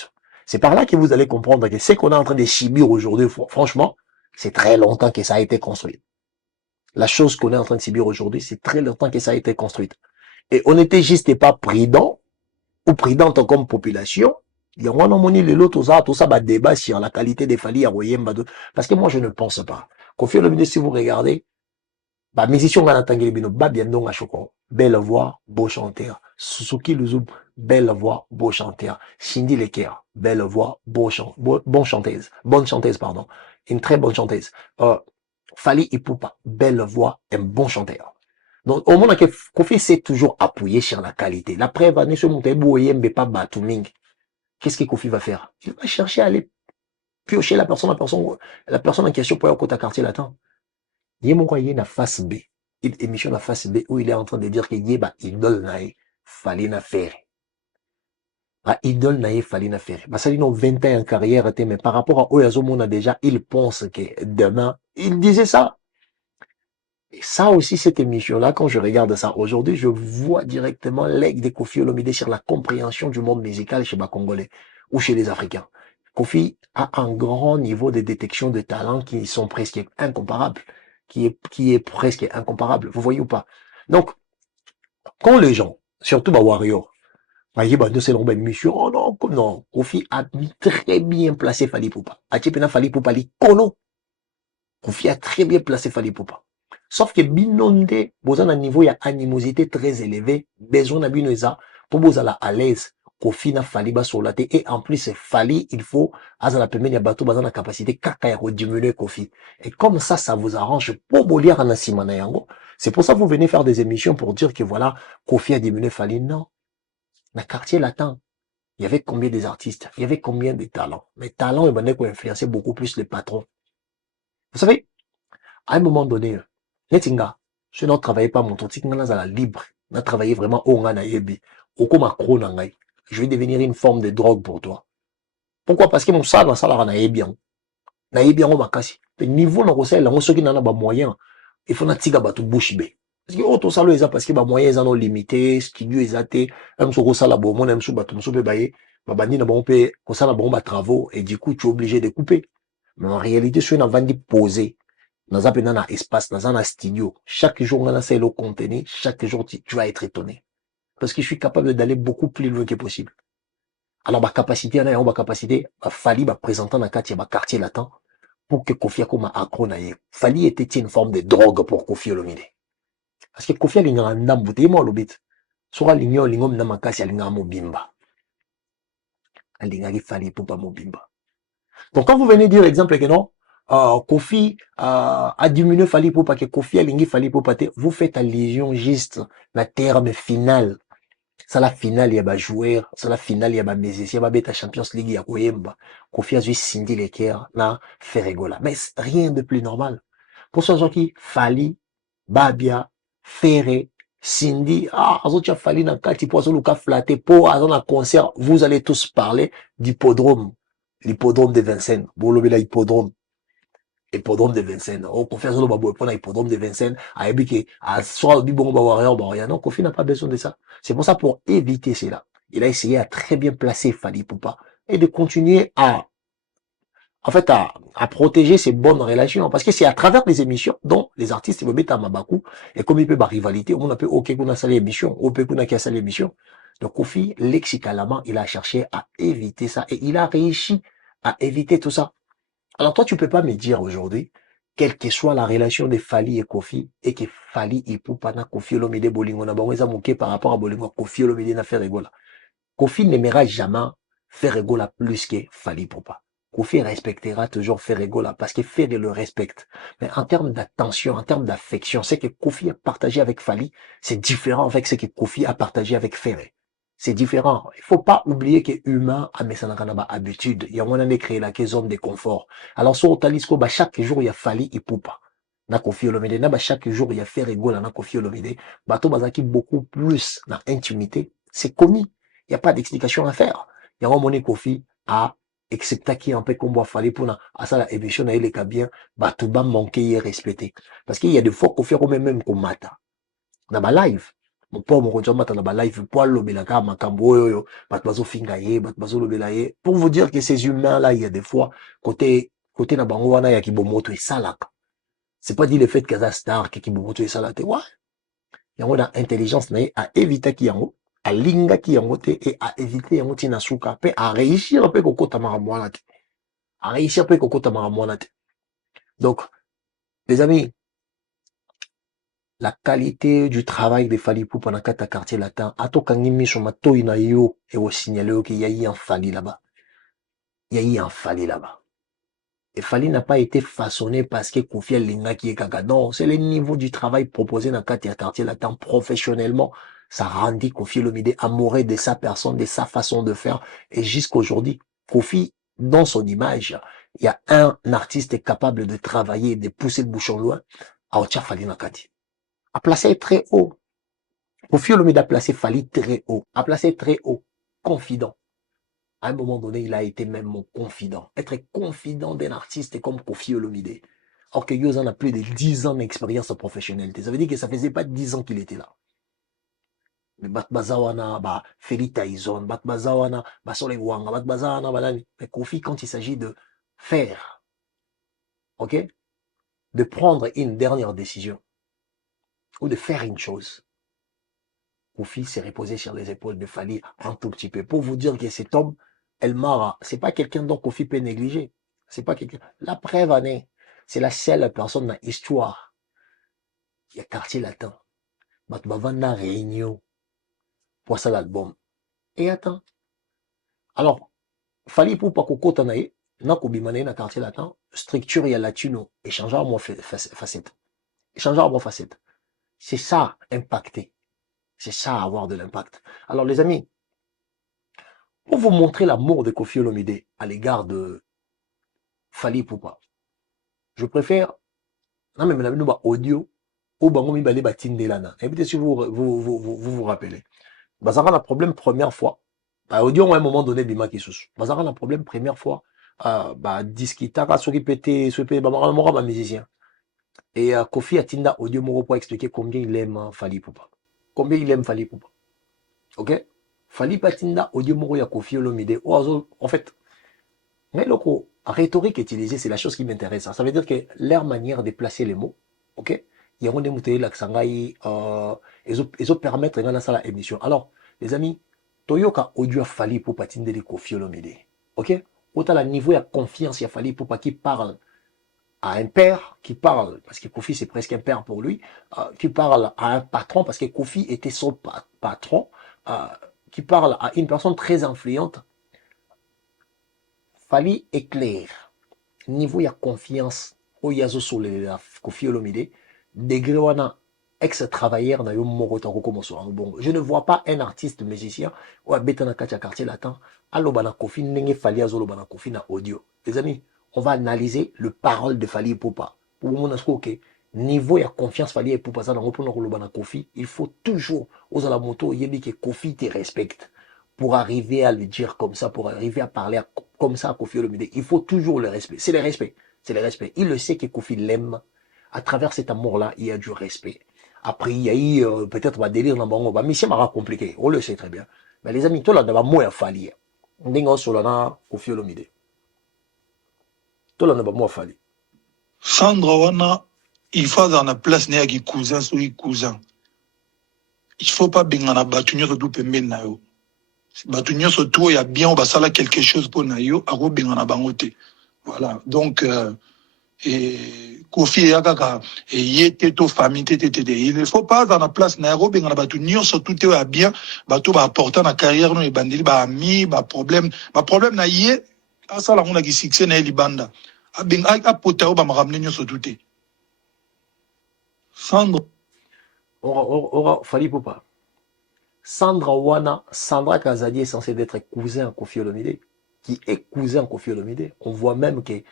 C'est par là que vous allez comprendre que ce qu'on est en train de subir aujourd'hui, franchement, c'est très longtemps que ça a été construit. La chose qu'on est en train de subir aujourd'hui, c'est très longtemps que ça a été construit. Et on n'était juste pas prudent ou prudente comme population. Il y a un moment tout ça, débat sur la qualité des Fally à Royemba. Parce que moi, je ne pense pas. Kofi Olomide, si vous regardez, musicien Biendong Achoko, belle voix, beau chanteur. Suzuki Luzum, belle voix, beau chanteur. Cindy Leker, belle voix, bonne chanteuse, pardon. Une très bonne chanteuse. Fally Ipupa, belle voix, un bon chanteur. Donc, au moment que Kofi s'est toujours appuyé sur la qualité. La preuve, qu'est-ce que Kofi va faire? Il va chercher à aller piocher la personne en question pour aller au côté quartier latin. Il y a une face B. Une émission de face B où il est en train de dire qu'il y a idole naï, Fally na faire. Idole naï, Fally na faire. Ça dit non 20 ans en carrière, mais par rapport à Oyazomona déjà, il pense que demain, il disait ça. Et ça aussi, cette émission-là, quand je regarde ça aujourd'hui, je vois directement l'aigle de Kofi Olomide sur la compréhension du monde musical chez les Congolais ou chez les Africains. Kofi a un grand niveau de détection de talents qui sont presque incomparables, qui est presque incomparable. Vous voyez ou pas? Donc, quand les gens, surtout Warrior, c'est une émission, oh non, non, Kofi a très bien placé Fally Ipupa. Fally Ipupa, Kofi a très bien placé Fally Ipupa. Sauf que binonde, besoin d'un niveau, il y a animosité très élevée, besoin d'un binoisa, pour vous aller à l'aise, Kofi na Fally ba solate, et en plus, Fally, il faut, à la première, il y a bateau, besoin de capacité, kaka ya diminuer Kofi. Et comme ça vous arrange, pour bolir en asimana yango. C'est pour ça que vous venez faire des émissions pour dire que voilà, Kofi a diminué Fally. Non. Dans le quartier latin, il y avait combien des artistes? Il y avait combien de talents? Mais talents, ils ont influencé beaucoup plus les patrons. Vous savez, à un moment donné, Netinga, je ne travaillais pas mon temps, la libre, on a travaillé vraiment au Nganayebi, au Komakro Nangai. Je vais devenir une forme de drogue pour toi. Pourquoi? Parce que mon salaire, Nayebian. Nayebian, on m'a cassé. Le niveau, on a ceux qui n'en ont pas moyen, il faut na tiga batu bouche bé. Parce que auto salo eza parce que ba moyens ils ont limité, studio ezate, même so sala bo mon même so batu so be baye, ba bandi na bon pe, ko sala bon ba travaux et du coup tu es obligé de couper. Mais en réalité, je suis en vandi poser. Dans un espace, dans un studio. Chaque jour, on a essayé le contenu. Chaque jour, tu vas être étonné. Parce que je suis capable d'aller beaucoup plus loin que possible. alors capacité na capacité Fali présentant na kati ya quartier latin pour que Kofi akoma accro na ye. Fali était une forme de drogue pour Kofi Olomide. Parce que Kofi alingaka ndambu te mo lobit. Sora linyo lingo na makasi alingaka mobimba. Alingaki Fali Ipupa mobimba. Donc quand vous venez dire exemple que non, Kofi a diminué Fali Ipupa, que Kofi a lingi Fali Ipupa te, vous faites allusion juste la terme final. C'est la finale, il y a des joueurs, c'est la finale, il y a des musiciens, il y a des Champions League, il y a Koyemba. Kofi a juste Cindy Leker, na Ferregola. Mais rien de plus normal. Pour ceux qui, Fali, Babia, Ferre, Cindy, Azotia Fali na kati, pour ceux qui flatté, pour un concert, vous allez tous parler d'hippodrome. L'hippodrome de Vincennes. Vous l'avez là, hippodrome. Hippodrome de Vincennes. Oh, Kofi Azolo Babo, pour l'hippodrome de Vincennes, à Ebike, à soit Bibon Bawarrior, non, Kofi n'a pas besoin de ça. C'est pour ça, pour éviter cela, il a essayé à très bien placer Fali Ipupa et de continuer en fait, à protéger ses bonnes relations. Parce que c'est à travers les émissions dont les artistes me mettent à Mabakou et comme il peut ma rivalité, on a pu, ok, qu'on a ça l'émission, on peut qu'on a qu'à ça l'émission. Donc, Kofi, lexicalement, il a cherché à éviter ça et il a réussi à éviter tout ça. Alors toi, tu peux pas me dire aujourd'hui, quelle que soit la relation de Fali et Kofi, et que Fali Ipupa na Kofi Olomide Bolingo na bango eza moke par rapport à Bolingo, Kofi Olomide na Ferregola. Kofi n'aimera jamais Ferregola plus que Fali Ipupa. Kofi respectera toujours Ferregola parce que Ferre le respecte. Mais en termes d'attention, en termes d'affection, ce que Kofi a partagé avec Fali, c'est différent avec ce que Kofi a partagé avec Ferre. C'est différent. Il faut pas oublier que humain a mis ça dans habitude. Il y a moyen de créer la zone de confort. Alors, sur Talisco, chaque jour, il y a Fali Ipupa. Na Kofi Olomide, chaque jour, il y a Ferregola, na Kofi Olomide. Bato bazaki beaucoup plus dans intimité. C'est connu. Il n'y a pas d'explication à faire. Il y a un moment Kofi a accepté qu'il y a un peu comme Fali pour à ça la émission na il est bien. Bato ba manquer et respecter. Parce qu'il y a des fois Kofi a même comme mata. Na ba live. Mon pauvre mokonzi mata na ba live poil lobelaka makambo oyo bato bazo finga ye bato bazo lobela ye pour vous dire que ces humains là il y a des fois côté na bango wana ya kibomoto esalaka c'est pas dit le fait que ça star que kibomoto esala te ouais yango na intelligence na ye a évitaki yango alingaki yango te et a évité yango tina suka pe a réussir pe kokota makambo wana te a réussir pe kokota makambo wana te donc les amis la qualité du travail de Fali Ipupa dans kata quartier latin, ato kangimi sur mato ina yo et au signaler qu'il y a eu un Fali là-bas. Il y a eu un Fali là-bas. Et Fali n'a pas été façonné parce que Kofi Linga qui est kaka. Non, c'est le niveau du travail proposé dans kata quartier latin professionnellement. Ça rendit Kofi Olomide amoureux de sa personne, de sa façon de faire. Et jusqu'aujourd'hui, Kofi, dans son image, il y a un artiste capable de travailler, de pousser le bouchon loin. À Ocha Fali Nakati. A placé très haut. Kofi Olomide a placé Fali très haut. A placé très haut. Confident. À un moment donné, il a été même mon confident. Être confident d'un artiste comme Kofi Olomide. Or que Yozan a plus de 10 ans d'expérience professionnelle. Ça veut dire que ça faisait pas 10 ans qu'il était là. Mais Batbazawana, Feli Tyson, Batbazawana, Sole Wanga, Batbazawana, Balani. Mais Kofi, quand il s'agit de faire, ok, de prendre une dernière décision, ou de faire une chose, Kofi s'est reposé sur les épaules de Fali un tout petit peu. Pour vous dire que cet homme, El Mara, c'est pas quelqu'un dont Kofi peut négliger. C'est pas quelqu'un. La preuve année, c'est la seule personne dans l'histoire. Il y a quartier latin. Batbavanda réunion pour ça l'album. Et attends. Alors, Fali pour pas kokota nae, na kobimane na quartier latin, structure ya latino, échangeur moi facette. Échangeur moi facette. C'est ça, impacter. C'est ça, avoir de l'impact. Alors, les amis, pour vous montrer l'amour de Kofi Olomide à l'égard de Fali Ipupa, je préfère, non mais nous audio, au bango mi balé batindelana. Et peut-être si vous rappelez. Bazara a un problème première fois. Audio à un moment donné bima qui sous. Bazara a un problème première fois. Disquita soki pété, soki bamara mora ba musicien. Et Kofi Atinda audio moro pour expliquer combien il aime Fali Ipupa. Combien il aime Fali Ipupa. Ok? Fali Patinda audio moro ya Kofi Olomide. En fait, mais le rhétorique utilisée, c'est la chose qui m'intéresse. Ça veut dire que leur manière de placer les mots, ok? Il y a un des mots ils ont permettre de ça la émission. Alors, les amis, Toyoka audio Fally Ipupa tindeli Koffi Olomide. Ok? Autant le niveau de confiance, il a Fally Ipupa qui parle à un père, qui parle, parce que Koffi c'est presque un père pour lui, qui parle à un patron, parce que Koffi était son patron, qui parle à une personne très influente. Fally est clair. Niveau de confiance, au yazo sur le Koffi Olomide, degré wana ex-travailleur na yo moko to ko moso bongo. Je ne vois pas un artiste musicien ou à betana kacha quartier latin alloba na Koffi ndenge Fally azoloba na Koffi na audio. Les amis, on va analyser le parole de Fally Ipupa. Pour mon asko que niveau ya confiance Fally Ipupa ça dans pour koloba na Koffi, il faut toujours aux la moto yebi que Koffi te respecte. Pour arriver à le dire comme ça, pour arriver à parler comme ça à Koffi Olomide, il faut toujours le respect. C'est le respect. C'est le respect. Il le sait que Koffi l'aime. À travers cet amour-là, il y a du respect. Après, il y a eu peut-être un délire dans le monde. Mais c'est compliqué. On le sait très bien. Mais les amis, tout là, d'abord, moi, il Fally. Ndingo sur la Koffi Olomide. Tout là, d'abord, moi, Fally. Sandra wana, il faut dans la place ne yaki cousin so cousin. Il faut pas bingana batu nyoso tout pembeni na yo. Batu nyoso tout ya bien on basala quelque chose pour na yo, ako bingana bangote. Voilà. Donc Koffi ya kaka yete to famille tete. Il ne faut pas dans la place na yo bingana batu nyoso tout ya bien, batu ba important na carrière no e bandeli ba ami, ba problème na yé asala ngona ki succès na libanda. A pota ba maramne nyoso tout. Sandra Ora Fally Ipupa. Sandra Kazadi est censée être cousin à Koffi Olomide, qui est cousin à Koffi Olomide. On voit même que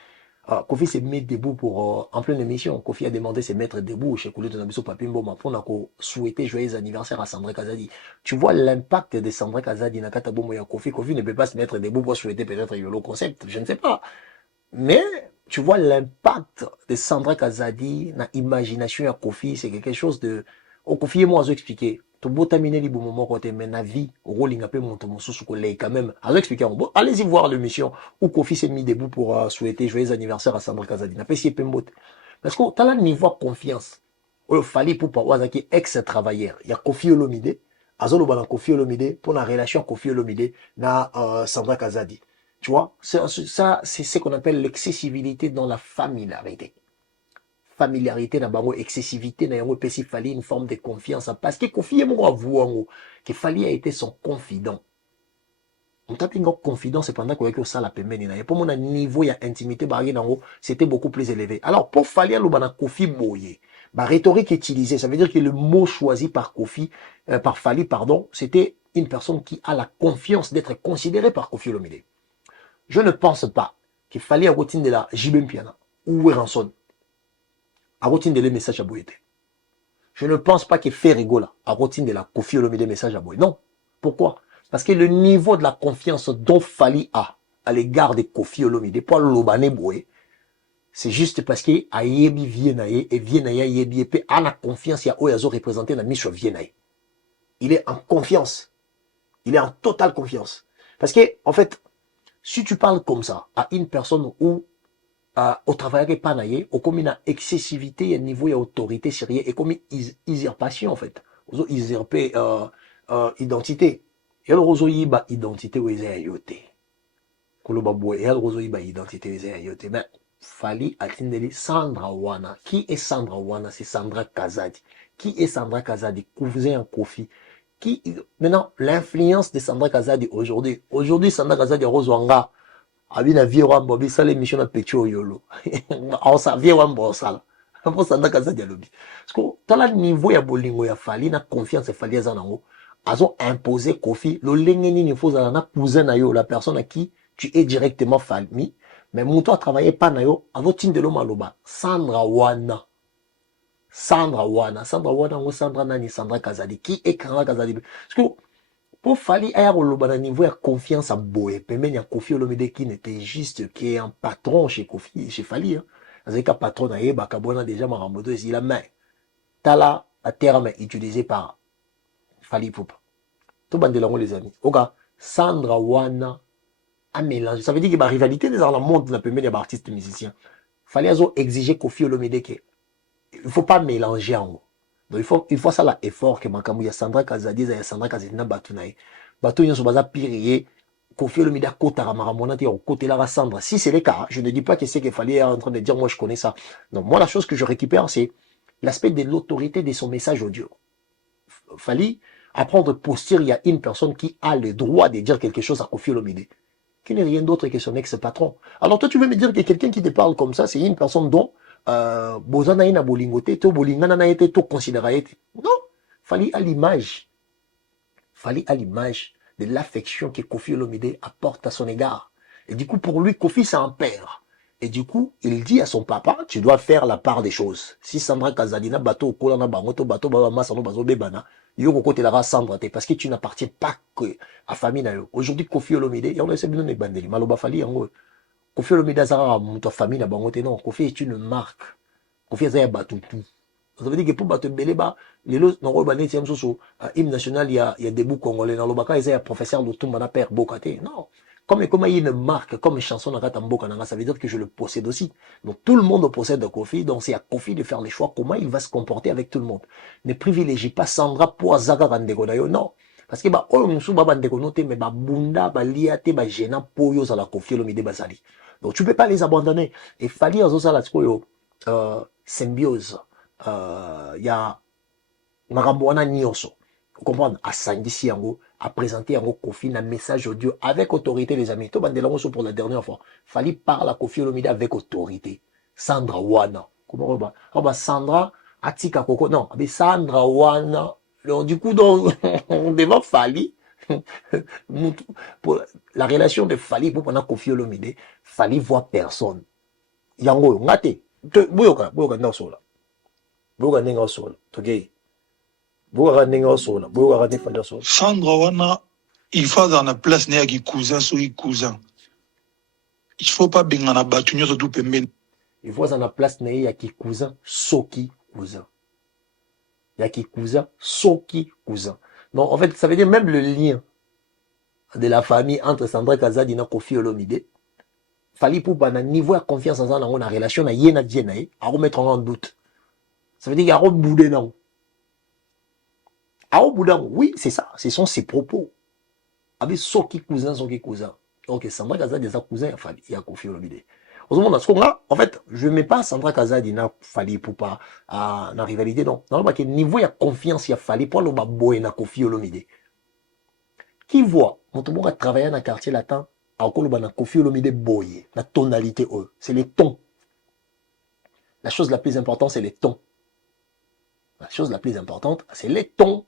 Koffi s'est mis debout pour, en pleine émission. Koffi a demandé de se mettre debout chez Koulé de Nabiso Papimboma pour souhaiter joyeux anniversaire à Sandra Kazadi. Tu vois l'impact de Sandra Kazadi dans Katabomo et Koffi. Koffi ne peut pas se mettre debout pour souhaiter peut-être Yolo Concept, je ne sais pas. Mais tu vois l'impact de Sandra Kazadi dans l'imagination à Koffi, c'est quelque chose de... Oh, Koffi et moi, je expliqué. Mais la vie, quand même. Allez-y voir l'émission où Koffi s'est mis debout pour souhaiter joyeux anniversaire à Sandra Kazadi. Parce que tu as le niveau de confiance. Il fallait pour pas ex-travailleur. Il y a Koffi Olomide. Azolo bana Koffi Olomide pour la relation Koffi Olomide na Sandra Kazadi. Tu vois, ça c'est ce qu'on appelle l'excessivité dans la familiarité. Familiarité na bango excessivité na yango pesi Fally une forme de confiance parce que Koffi est mon avouant que Fally a été son confident. On tape une confidence pendant que ça la pemeni na pour mon niveau ya intimité barrière nango c'était beaucoup plus élevé. Alors pour Fally lo bana Koffi boye, ba rhétorique utilisée, ça veut dire que le mot choisi par Koffi par Fally pardon, c'était une personne qui a la confiance d'être considérée par Koffi Olomide. Je ne pense pas que Fally a routine de la JB Piana ou Ranson a routine de les messages à Boyete. Je ne pense pas que Ferrigola a routine de la Koffi Olomide message à Boyete. Non. Pourquoi? Parce que le niveau de la confiance dont Fally a à l'égard de Koffi Olomide pour l'Obane Boye, c'est juste parce que a yebi Viennaye et Viennaye yebi epé a la confiance ya Oyazo représenté dans Michel Viennaye. Il est en confiance. Il est en totale confiance. Parce que, en fait, si tu parles comme ça à une personne où au travail que panaye, au comme une excessivité et niveau d'autorité sérieuse et comme usurpation en fait. Aux usurper identité. Et alors aux yiba identité ou les ayote. Koloba boy et alors aux yiba identité les ayote. Mais Fally atindeli Sandra Wana. Qui est Sandra Wana? C'est Sandra Kazadi. Qui est Sandra Kazadi? Cousin en Koffi. Qui maintenant l'influence de Sandra Kazadi aujourd'hui. Aujourd'hui Sandra Kazadi Roswanga. Abina vie wambo bisa l'émission na pecho yolo. On sa vie wambo sala. Pour Sandra Kazadi alobi. Parce que dans le niveau ya bolingo ya Fally na confiance Fally azanango. Azo imposé Koffi lo lengeni ni faut na cousin na yo la personne à qui tu es directement famille mais mon toi travailler pas na yo avo tindelo maloba Sandra Wana ngo Sandra nani Sandra Kazadi qui est Sandra Kazadi parce que pour Fally aya koloba na niveau ya confiance à boye pembeni ya Koffi Olomide qui n'était juste qui est un patron chez Koffi chez Fally hein avec un patron na yeba kabona déjà maramboto ici la main tala à terme utilisé par Fally Ipupa. Tout bandelango les amis. Oka, Sandra Wana a mélangé. Ça veut dire que la rivalité des arts monte dans le premier des artistes musiciens. Fallait exiger Koffi Olomide que il faut pas mélanger en haut. Donc il faut ça là effort que Makamou ya Sandra Kazadi ya Sandra Kazadi na batunaye. bato nyonso baza pire Kofi Olomide kota maramona te côté la Sandra. Si c'est le cas, je ne dis pas que c'est qu'il fallait en train de dire moi je connais ça. Non, moi la chose que je récupère c'est l'aspect de l'autorité de son message audio. Fallait apprendre à poster, il y a une personne qui a le droit de dire quelque chose à Kofi Olomide, qui n'est rien d'autre que son ex-patron. Alors toi, tu veux me dire que quelqu'un qui te parle comme ça, c'est une personne dont Bozana ina bolingote, to bolingana na ete, to considéré. Non, fallait à l'image. Fallait à l'image de l'affection que Kofi Olomide apporte à son égard. Et du coup, pour lui, Kofi, c'est un père. Et du coup, il dit à son papa, tu dois faire la part des choses. Si Sandra Kazadina, bateau, kolana, bangoto, bateau, baba, masano, bazo, bebana, yoko kote la Sandra, parce que tu n'appartiens pas que à famille. Aujourd'hui, Kofi Olomide, il y a un bien de bandeli, maloba fali, yango. Kofi Olomide, azara, muto famille, na bangote, non. Kofi est une marque. Kofi, azaya, batutu. Ça veut dire que pour battre Beleba, les lots, dans le Bané, hymne national, il y a des bouts congolais. Dans le Baka, il y a un professeur de Toumana Père Bokate. Non. Comme il y a une marque, comme une chanson dans Katamboka, ça veut dire que je le possède aussi. Donc tout le monde possède Kofi, donc c'est à Kofi de faire les choix, comment il va se comporter avec tout le monde. Ne privilégie pas Sandra pour Azaka Randegonayo, non. Parce que bah, oh, nous ba bandeko note, mais bah, bunda, bah, liate, bah, gênant, poyo, za la Kofi, Olomide, bazali. Donc tu peux pas les abandonner. Et fallait, symbiose. Il y a makambo wana nyonso comprendre asangisi yango a présenté yango Kofi na message audio avec autorité les amis to bandela ngo pour la dernière fois fallait parler à Kofi Olomide avec autorité Sandra wana comment ba Sandra atika koko non mais Sandra wana donc du coup donc on devant Fali pour la relation de Fali pour pendant Kofi Olomide Fali voir personne yango ngate boyoka ndasola boyoka ndenge osola tokei boyoka ndenge osola boyoka te fali osola Sandra wana il faut dans la place na ki cousin soki cousin il faut pas bengana batu nyonso tout pembeni il faut dans la place na ya ki cousin soki cousin ya ki cousin soki cousin donc en fait ça veut dire même le lien de la famille entre Sandra Kazadi na Kofi Olomide fallait pour bana niveau de confiance dans la relation na yena dienae à remettre en doute. Ça veut dire qu'il y a un boudin non. Ah, boudin, oui, c'est ça. Ce sont ses propos. Avec soki cousin. Donc, Sandra Kazadi, des cousins, il y a Kofi Olomide. En fait, je ne mets pas Sandra Kazadi na fali pour pas na rivalité, non. Non, parce que niveau de confiance, il y a fali pour le baboy na Kofi Olomide. Qui voit, mon tout monde a travaillé dans le quartier latin, à na Kofi Olomide boye, la tonalité, c'est les tons. La chose la plus importante, c'est les tons. La chose la plus importante, c'est les tons.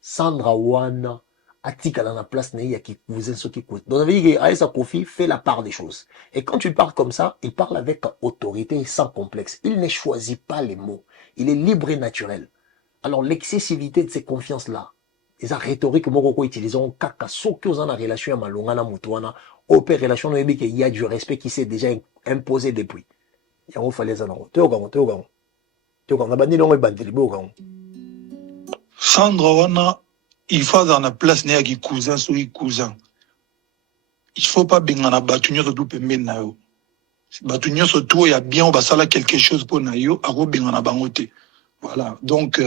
Sandra wana atika dans la place ne ya ki cousin ce qui coûte. Donc ça veut dire que Aïssa Kofi fait la part des choses. Et quand tu parles comme ça, il parle avec autorité et sans complexe. Il ne choisit pas les mots. Il est libre et naturel. Alors l'excessivité de ces confiances-là, les rhétoriques moko utilisons kaka soki aux en relation à malonga na mutuana, opé relation no yebi que il y a du respect qui s'est déjà imposé depuis. Yango fallait ça non. Théogang. Na bandi longo bandeli bogang. Sandra wana il faut dans la place na ki cousin soki cousin il faut pas bengana batu nyonso tout pembeni na yo batu nyonso tout ya bien basala quelque chose pour na yo ako bengana bango te voilà donc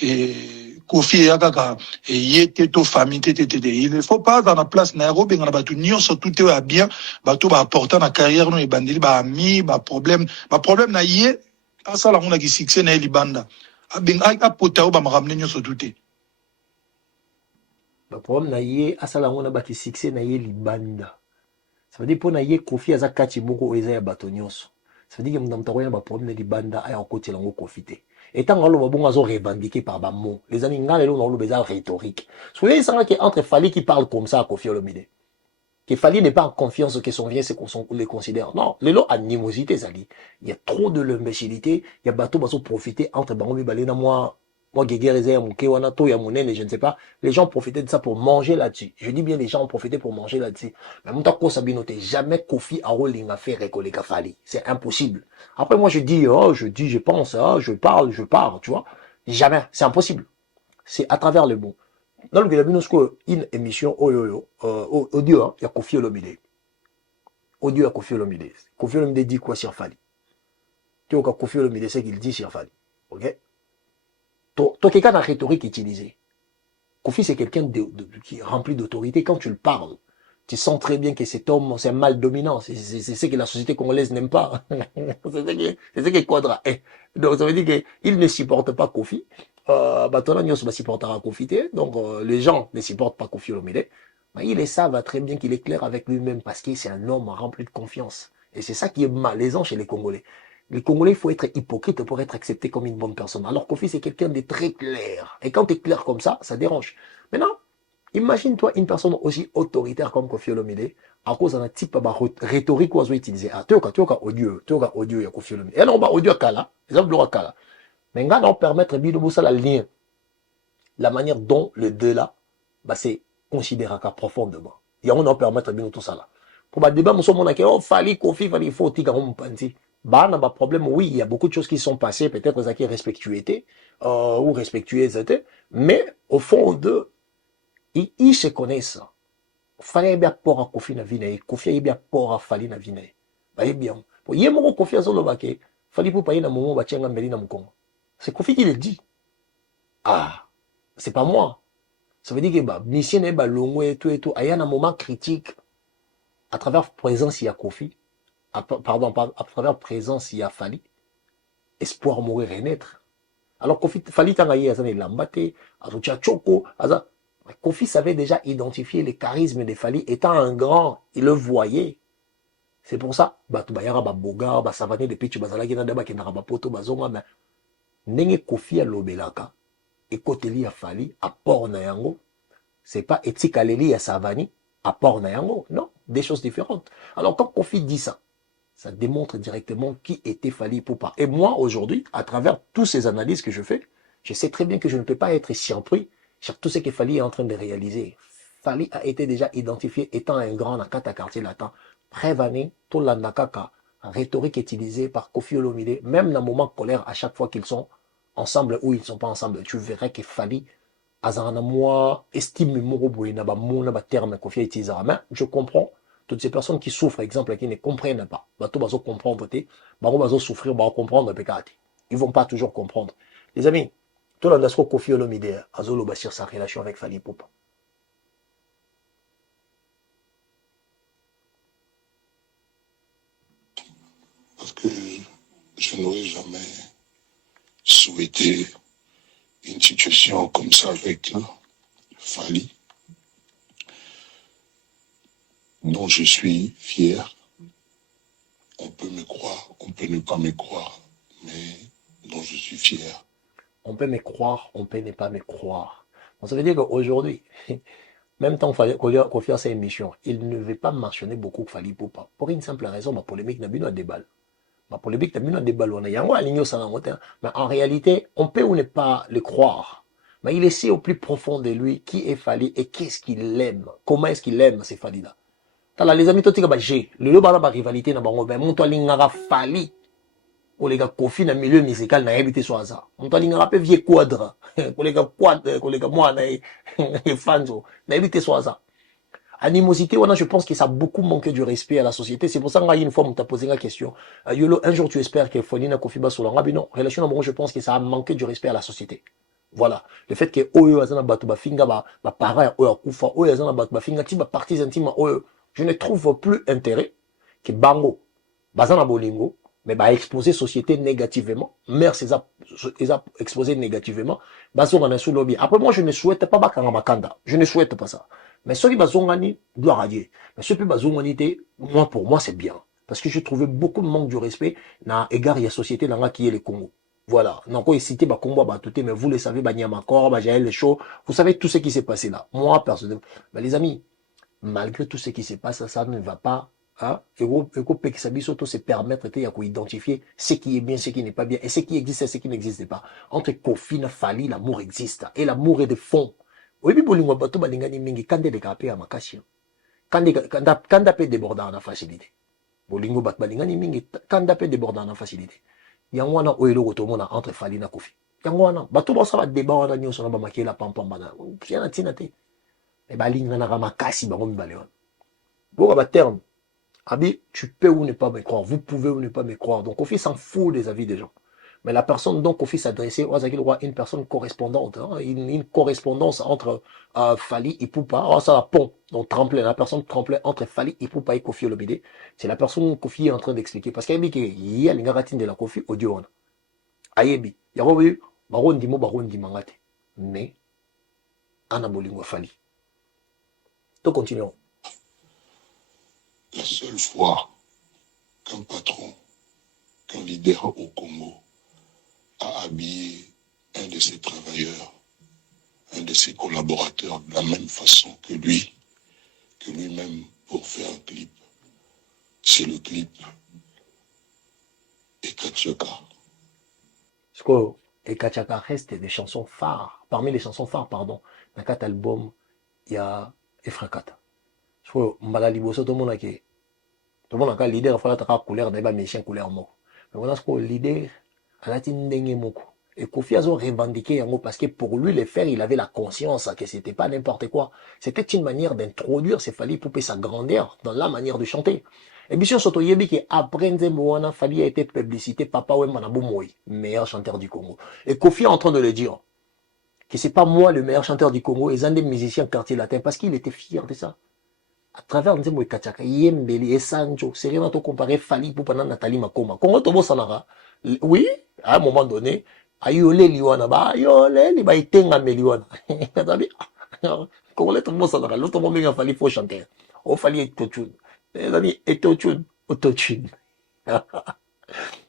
et Kofi ya kaka et yete to famille te il ne faut pas dans la place na yo bengana batu nyonso tout ya bien batu ba apporter na carrière no e bandeli ba ami ba problème na ye asala ngona ki succès na libanda a pota ba makamne nyonso tout te. Le problème na ye asala ngona ba ki succès na ye libanda. Ça veut dire pour na ye Kofi aza kati moko eza ya bato nyonso. Ça veut dire que mtamtako ya ba problème na libanda aya okoti lango Kofi te. Et tant que l'on va revendiquer par des mots, les amis, on a besoin rhétorique. Soyez ça que entre Fali qui parle comme ça à Kofi Olomide. Que Fali n'est pas en confiance que son bien, c'est qu'on les considère. Non, les lots animosité, ça dit. Il y a trop de l'imbécilité, il y a bateau, bateau profiter entre Bangomi Balena, moi, Guéguerre, Mouké, Wanato, Yamonen, et je ne sais pas. Les gens profitaient de ça pour manger là-dessus. Je dis bien, les gens ont profité pour manger là-dessus. Mais Moutako Sabinote, jamais Kofi a rolling a fait récoller Fali. C'est impossible. Après, moi, je dis, je pense, je parle, tu vois. Jamais. C'est impossible. C'est à travers le mot. Dans le Gabinosko, une émission, audio, il y a Kofi Olomide. Audio, il y a Kofi Olomide. Kofi Olomide dit quoi sur Fali? Tu vois, Kofi Olomide, c'est qu'il dit sur Fali. Ok? Toi, quelqu'un a rhétorique utilisée. Kofi, c'est quelqu'un qui est rempli d'autorité. Quand tu le parles, tu sens très bien que cet homme, c'est un mal dominant. C'est ce que la société congolaise n'aime pas. C'est ce qui est Quadra. Donc, ça veut dire qu'il ne supporte pas Kofi. Batona Nyos va supporter Kofi. Donc, les gens ne supportent pas Kofi Olomide. Mais il savent très bien qu'il est clair avec lui-même parce que c'est un homme rempli de confiance. Et c'est ça qui est malaisant chez les Congolais. Les Congolais, il faut être hypocrite pour être accepté comme une bonne personne. Alors Kofi, c'est quelqu'un de très clair. Et quand tu es clair comme ça dérange. Maintenant, imagine-toi une personne aussi autoritaire comme Kofi Olomide, à cause d'un type de rhétorique qu'on a utilisé. Ah, tu as audio, il y a Kofi Olomide. Et non, audio kala, exemple de kala. Mais on permettre de la lien, la manière dont le deux là, c'est considéré profondément. Et on permettre de tout ça là. Pour le débat, nous sommes oh, fallait Kofi, il faut tirer un panti. Bah, n'a pas de problème. Oui, il y a beaucoup de choses qui sont passées, peut-être qui respectuété, ou respectueuses, mais au fond d'eux, ils se connaissent. Fallait bien pour à Kofi na vie, Kofi bien pour à Fali na vie. Bah, bien. Pour y avoir Kofi à Zolobake, Fali pour payer na moment, bah, tiens, Meli na Moukongo. C'est Kofi qui le dit. Ah, c'est pas moi. Ça veut dire que, bah, mission est, bah, longo et tout, il y a un moment critique, à travers présence, il y a Kofi, pardon, à travers présence, il y a Fali, espoir mourir renaître. Alors, Kofi, Fali, tangaye, azan, il lambate, azucha choko, azan. Kofi savait déjà identifier le charisme de Fali étant un grand, il le voyait. C'est pour ça, bah, tu bayara, bah, boga, bah, savane, depuis tu bazala, qui n'a pas, qui n'a pas poto, bah, zonga, mais, nenge Kofi a lobelaka, et koteli a Fali, à port na yango, c'est pas etika leli a savani, à port na yango, non, des choses différentes. Alors, quand Kofi dit ça, ça démontre directement qui était Fali Ipupa. Et moi, aujourd'hui, à travers toutes ces analyses que je fais, je sais très bien que je ne peux pas être surpris sur tout ce que Fali est en train de réaliser. Fali a été déjà identifié étant un grand dans quatre quartiers latins. Prévané, tout l'andakaka, rhétorique utilisée par Kofi Olomide, même dans le moment de colère, à chaque fois qu'ils sont ensemble ou ils ne sont pas ensemble, tu verrais que Fali, azarana moi, estime moroboui, n'a pas terme Kofi utilisé. Mais je comprends toutes ces personnes qui souffrent, exemple, qui ne comprennent pas. Bato bazo comprendre, bazo souffrir, bazo comprendre, ils vont pas toujours comprendre. Les amis, tout le monde Kofi Olomide, azolo basir sa relation avec Fali Ipupa. Parce que je n'aurais jamais souhaité une situation comme ça avec Fali, dont je suis fier. On peut me croire, on peut ne pas me croire, mais dont je suis fier. On peut me croire, on peut ne pas me croire. Donc, ça veut dire qu'aujourd'hui, même tant qu'on fait cette émission, il ne veut pas mentionner beaucoup Fali Ipupa. Pour une simple raison, ma polémique n'a pas de débat. Ma polémique n'a pas de débat. Mais en réalité, on peut ou ne pas le croire. Mais il sait au plus profond de lui qui est Fali et qu'est-ce qu'il aime. Comment est-ce qu'il aime ces Fali-là. Les amis, tout j'ai le rivalité na bango, ben mon toi lingara Fali. Ou les gars Kofi na milieu musical na habité sur ça. Mon toi lingara pe vieux quadre. Pour les gars quadre, pour les gars moi na fans na habité sur ça. Animosité, je pense que ça a beaucoup manqué du respect à la société. C'est pour ça qu'une fois, on t'a posé la question. Yolo, un jour, tu espères que Fonina Kofi Basolanga, mais non, relation moi, je pense que ça a manqué du respect à la société. Voilà. Le fait que Oyo Azana Batu Bafinga, parents, Oyo Kufa, Oyo Azana Batu Bafinga, Tiba parties intimes, Oyo, je ne trouve plus intérêt que Bango, Bazana Bolingo, mais exposer société négativement, mère, c'est exposé négativement, Bazona sous lobby. Après, moi, je ne souhaite pas Bakanga Makanda. Je ne souhaite pas ça. Mais ceux qui bazongani, gloire à Dieu. Mais ceux qui bazongani, moi, pour moi, c'est bien. Parce que j'ai trouvé beaucoup de manque de respect dans égard à la société dans qui est le Congo. Voilà. Donc, il cité Congo, mais vous le savez, Banyama Jaël, le show. Vous savez tout ce qui s'est passé là. Moi, personnellement. Mais les amis, malgré tout ce qui se passe, ça ne va pas. Hein? Et se permettre d'identifier ce qui est bien, ce qui n'est pas bien, et ce qui existe et ce qui n'existe pas. Entre Kofi et Fali, l'amour existe. Et l'amour est de fond. Oui, bolingo bato balingani mingi kande de kapé à makasi. Kanda pe déborder en facilité. Bolingo bat balingani mingi kanda pe déborder en facilité. Yangwana oilo gotomona entre Fali na Kofi. Yangwana bato ba sa ba débat wana nyoso na ba makela pampam bana. Fiana tinate. E balinga na makasi bango mibaleon. Bon ba terme. Abi, tu peux ou ne pas me croire, vous pouvez ou ne pas me croire. Donc Kofi s'en fout des avis des gens. Mais la personne dont Kofi s'adressait, une personne correspondante, hein, une correspondance entre Fally et Poupa. Oh, ça la pont. Donc, tremplin, la personne tremplin entre Fally et Poupa et Kofi Olomide. C'est la personne que Kofi est en train d'expliquer. Parce qu'il y a une garatine de la Kofi audio. Ayebi. Il y a eu baron dimo, baron dimangate. Mais, anabolingo Fally. Donc, continuons. La seule fois qu'un patron, qu'un leader au Congo a habillé un de ses travailleurs, un de ses collaborateurs de la même façon que lui-même pour faire un clip, c'est le clip Ekachaka. Parce que Ekachaka reste des chansons phares. Parmi les chansons phares, pardon, dans cet album, il y a Efrakata. Parce que Mbala Liboso, tout le monde a un leader, il faut la couleur, il y a méchant couleur. Mais on a ce que le leader, à la tindenge moko. Et Kofi a revendiqué parce que pour lui, les faire, il avait la conscience que c'était pas n'importe quoi. C'était une manière d'introduire ces Fally pour sa grandeur dans la manière de chanter. Et bien sûr, surtout, il y a après Nzembo, Fally a été publicité, Papa Wembanabou Moi, meilleur chanteur du Congo. Et Kofi est en train de le dire, que c'est pas moi le meilleur chanteur du Congo, et un des musiciens quartier latin, parce qu'il était fier de ça. À travers Nzembo et Kachaka, Yembeli et Sancho, c'est rien à comparer Fally pour pendant Nathalie Makoma. Congo Tobo Sanara, oui, à un moment donné, ayole liwana ba ayole li ba itenga meliwana tabi ko le to mosa na lo to mo menga Fally faut chanter o Fally autotune les amis autotune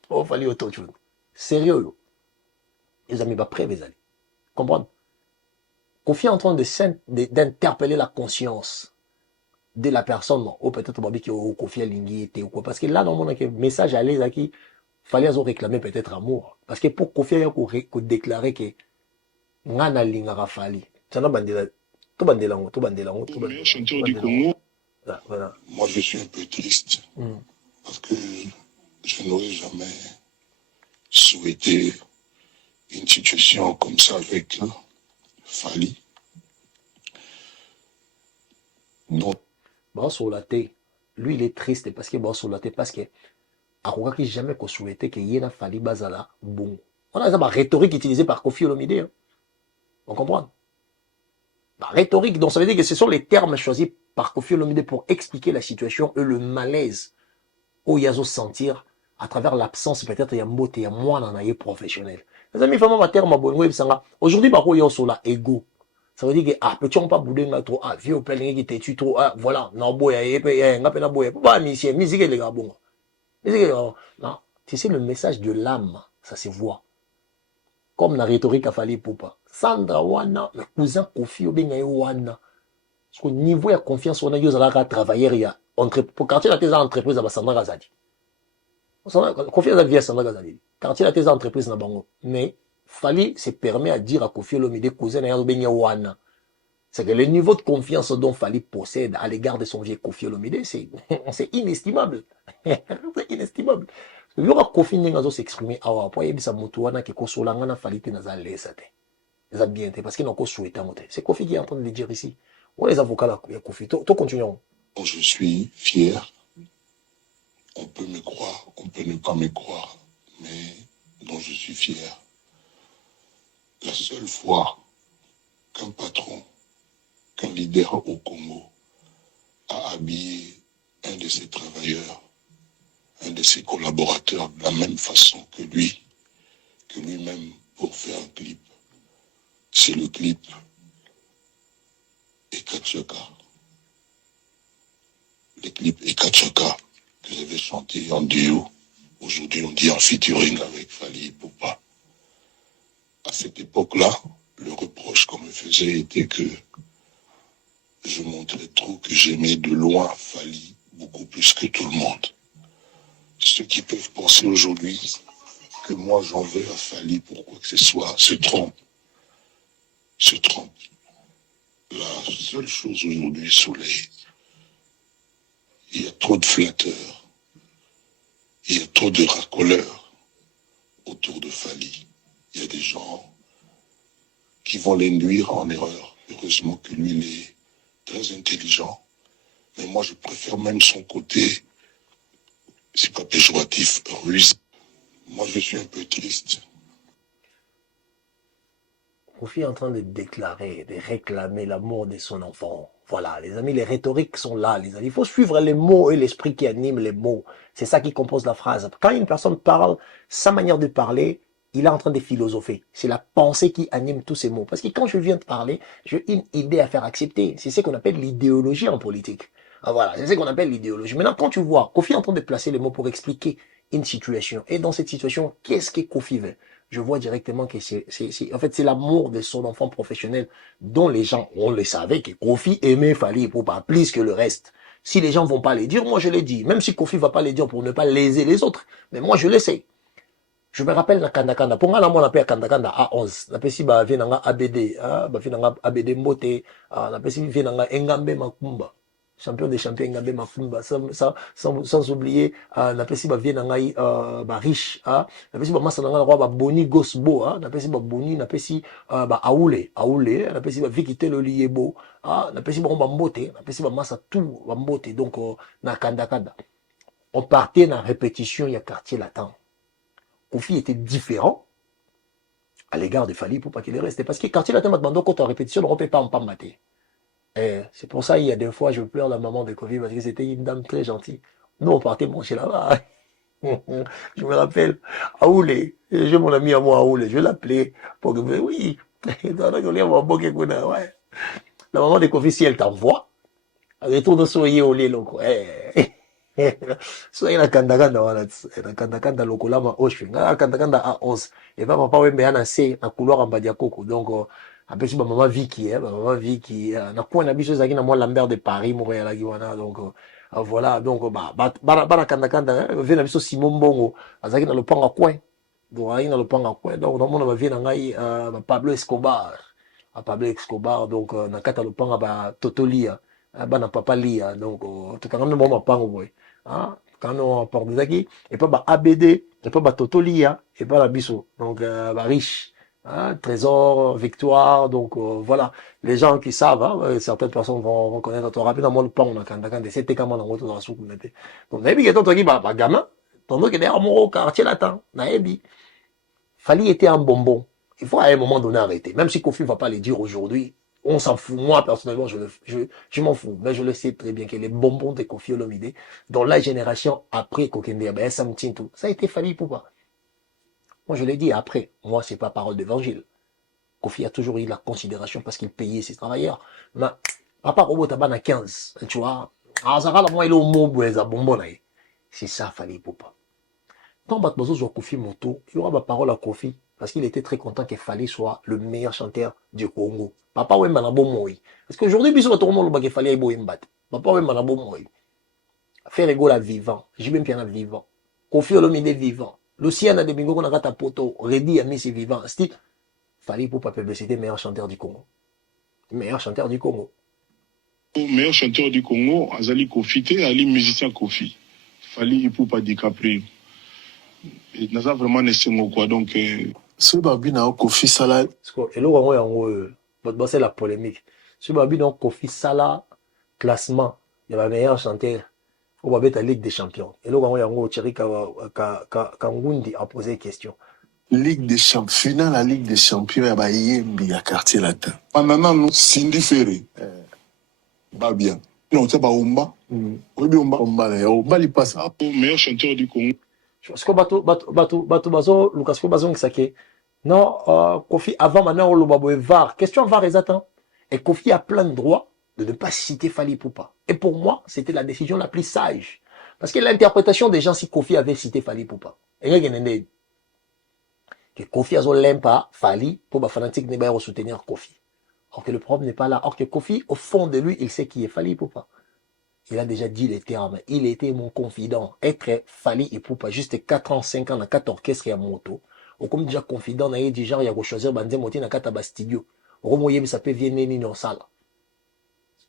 o Fally autotune sérieux yo les amis ba prêt les amis comprendre Kofi en train d'interpeller la conscience de la personne ou peut-être babi qui au Kofi lingi était ou quoi parce que là dans mon message à les qui fallait réclamer peut-être amour parce que pour Kofi a déclarer que ngana lingara Fally tana bandela to bandela Chanteur du Congo. Voilà. Moi je suis un peu triste parce que je n'aurais jamais souhaité une situation comme ça avec Fally. Donc bon sur la tête lui il est triste parce que bon sur la tête parce que akoka qui jamais qu'on souhaitait que yena Fally bazala bon on a ça ma rhétorique utilisée par Kofi Olomide hein. On comprend la rhétorique donc ça veut dire que ce sont les termes choisis par Kofi Olomide pour expliquer la situation et le malaise où Yazo sentir à travers l'absence peut-être il y a mot il y a moi dans un professionnel les amis vraiment ma terme bon web sanga aujourd'hui ba ko yo sur la ego ça veut dire que ah peut-on pas bouder nga trop ah vieux pelling qui t'es trop ah voilà non boya et nga pena boya pas musique les gars bon musique non tu sais le message de l'âme ça se voit comme la rhétorique a fallu pour pas Sandra wana le cousin Kofi obenga wana parce que niveau de confiance on a yo zalaka travailler ya entre pour quartier la tes entreprise à Sandra Gazadi confiance à vie à Sandra Gazadi quartier la tes entreprise na bango mais Fally se permet à dire à Kofi Olomide cousin na yo benga wana c'est que le niveau de confiance dont Fally possède à l'égard de son vieux Kofi Olomide c'est inestimable c'est inestimable il y aura Kofi n'engazo s'exprimer awa pour yebisa mutu wana ke kosolanga na Fally te naza lesa te les a bien parce qu'ils n'ont qu'au souhaité monter. C'est Kofi qui est en train de le dire ici. Où les avocats là, Kofi, tout continuons. Je suis fier. On peut me croire, on peut ne pas me croire, mais dont je suis fier. La seule fois qu'un patron, qu'un leader au Congo a habillé un de ses travailleurs, un de ses collaborateurs de la même façon que lui-même pour faire un clip, c'est le clip Ekachaka. Le clip Ekachaka que j'avais chanté en duo. Aujourd'hui, on dit en featuring avec Fally Poupa. À cette époque-là, le reproche qu'on me faisait était que je montrais trop que j'aimais de loin Fally beaucoup plus que tout le monde. Ceux qui peuvent penser aujourd'hui que moi j'en veux à Fally pour quoi que ce soit se trompent. La seule chose aujourd'hui, Soleil, il y a trop de flatteurs, il y a trop de racoleurs autour de Fally. Il y a des gens qui vont l'induire en erreur. Heureusement que lui, il est très intelligent. Mais moi, je préfère même son côté, c'est pas péjoratif, rusé. Moi, je suis un peu triste. Kofi est en train de déclarer, de réclamer la mort de son enfant. Voilà, les amis, les rhétoriques sont là, les amis. Il faut suivre les mots et l'esprit qui anime les mots. C'est ça qui compose la phrase. Quand une personne parle, sa manière de parler, il est en train de philosopher. C'est la pensée qui anime tous ces mots. Parce que quand je viens de parler, j'ai une idée à faire accepter. C'est ce qu'on appelle l'idéologie en politique. Ah, voilà, c'est ce qu'on appelle l'idéologie. Maintenant, quand tu vois Kofi est en train de placer les mots pour expliquer une situation, et dans cette situation, qu'est-ce que Kofi veut? Je vois directement que en fait, c'est l'amour de son enfant professionnel dont les gens, on le savait que Kofi aimait Fally Ipupa plus que le reste. Si les gens vont pas les dire, moi je les dis. Même si Kofi va pas les dire pour ne pas léser les autres. Mais moi je le sais. Je me rappelle na Kanda. Pour moi, on appelle Kanda A11. Na pesi ba venanga ABD, ba venanga ABD Mbote, na pesi venanga Engambe Makumba. Champion des champions Engambe Makumba. Sans oublier, na pesi ba venanga ba riche, na pesi ba masa nanga ba Boni Gosbo, na pesi ba Boni, na pesi ba Aoule, na pesi ba Vikite Loliebo, na pesi ba Mbote, na pesi ba masa tout ba Mbote. Donc na Kanda. On partait dans répétition, il y a quartier latin. Kofi était différent à l'égard de Fally pour pas qu'il reste. Parce que quartier latin m'a demandé quand on répétition, on ne peut pas en mater. C'est pour ça, il y a des fois, je pleure la maman de Kofi parce que c'était une dame très gentille. Nous, on partait manger là-bas. Je me rappelle, Aoulé, j'ai mon ami à moi, Aoulé, je l'appelais pour que, oui, ouais. La maman de Kofi, si elle t'envoie, elle retourne soyer au lit, soki na kandakanda wana na kandakanda lokola ma oshe nga kandakanda a 11 et pas papa wembe na se na couloir en badia koko donc apesi ba mama Vicky na coin na biso zaki na moi Lambert de Paris Montréal aki wana donc voilà donc ba kandakanda ve na biso Simon Bongo azaki na lopanga coin donc ayi na lopanga coin donc na mona ba vie na ngai ba Pablo Escobar donc na kata lopanga ba Totolia bana papa lia donc tukangana mo mapango boy quand on porte des acquis et pas ABD et pas Totolia et pas la biso donc riche trésor victoire donc voilà les gens qui savent certaines personnes vont connaître ton rapidement le pan on a quand c'était comment dans votre dans la soupe donc nabi que toi qui gamin tandis que derrière mon quartier latin nabi Fally était un bonbon il faut à un moment donné arrêter même si Kofi va pas les dire aujourd'hui. On s'en fout. Moi, personnellement, je m'en fous. Mais je le sais très bien que les bonbons de Kofi Olomide, dans la génération après Kokende, Sam Tintou, ça a été Fally Ipupa. Moi, je l'ai dit après. Moi, c'est pas parole d'évangile. Kofi a toujours eu la considération parce qu'il payait ses travailleurs. Mais, papa, Robot Tabana 15, tu vois. Alors, moi, il est au mot, bonbon, c'est ça, Fally Ipupa. Quand Batmazo joue Kofi Moto, il y aura ma parole à Kofi parce qu'il était très content qu'il fallait soit le meilleur chanteur du Congo. Papa Wemba na bon moi. Parce qu'aujourd'hui, bisous à tout le monde, il fallait y mbat. Papa Wemba na bon moi. Faire égaux la vivant. J'ai même bien vivant. Kofi Olomide vivant. Luciana de Bingo na gata poto. Reddy a mis ses vivants. C'était fallait pour pas publicité meilleur chanteur du Congo. Meilleur chanteur du Congo. Meilleur chanteur du Congo, Azali Kofi, Ali musicien Kofi. Fallait pour pas DiCaprio. Et n'a vraiment nécessairement quoi donc ce babi na Kofi Sala et là on c'est la polémique ce babi donc Kofi Sala classement il y a meilleur chanteur au babi ta Ligue des Champions et là on Thierry Kangundi a posé question Ligue des Champions finale la Ligue des Champions ya ba yembi ya quartier latin pendant nous Cindy Ferré ba bien non c'est pas Omba oui bien Omba là Omba li passe meilleur chanteur du Congo. Parce que bato Lucas Bazo Ngisake non Kofi avant maintenant le babo VAR question VAR exactement et Kofi a plein de droits de ne pas citer Fally Ipupa et pour moi c'était la décision la plus sage parce que l'interprétation des gens si Kofi avait cité Fally Ipupa et que Kofi a l'aime pas Fally pour ba fanatique ne pas soutenir Kofi or que le problème n'est pas là or que Kofi au fond de lui il sait qui est Fally Ipupa. Il a déjà dit les termes. Il était mon confident. Être Fally Ipupa, juste 4 ans, 5 ans, dans 4 orchestres et à moto. Ou comme déjà confident, il dit genre, il y a choisir Banzé Moti dans 4 studio. Ou comme ça peut venir ni dans salle.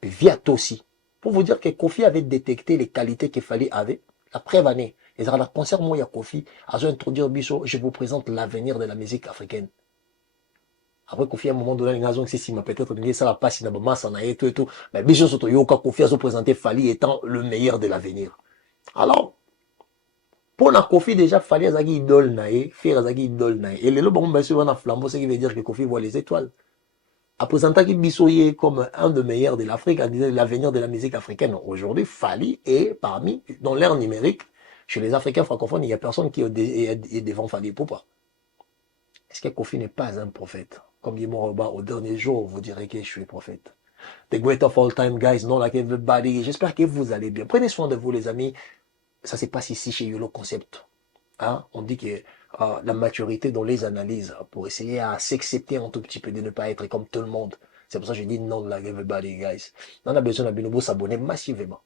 Et via aussi. Pour vous dire que Kofi avait détecté les qualités que Fally avait. La preuve année. Et dans la concert, moi, il y a Kofi. À introduire Bicho, je vous présente l'avenir de la musique africaine. Après Kofi à un moment donné il a dit si peut-être il ça la passe na ba ça na et tout mais biso soto yoka Kofi a se présenter Fally étant le meilleur de l'avenir. Alors Pour la Kofi, déjà, fallait azaki idole nae, faire azaki idole nae. Et les lobes, bien sûr, on a flambeau, ce qui veut dire que Kofi voit les étoiles. À présenter qui Bissoye comme un des meilleurs de l'Afrique, à dire l'avenir de la musique africaine. Aujourd'hui, Fally est parmi, dans l'ère numérique, chez les Africains francophones, il n'y a personne qui est devant Fally Ipupa. Est-ce que Kofi n'est pas un prophète? Comme dit Moroba, au dernier jour, vous direz que je suis prophète. The great of all time, guys, not like everybody. J'espère que vous allez bien. Prenez soin de vous, les amis. Ça se passe ici chez YOLO Concept. Hein? On dit que la maturité dans les analyses pour essayer à s'accepter un tout petit peu, de ne pas être comme tout le monde. C'est pour ça que je dis non like everybody, guys. On a besoin de s'abonner massivement.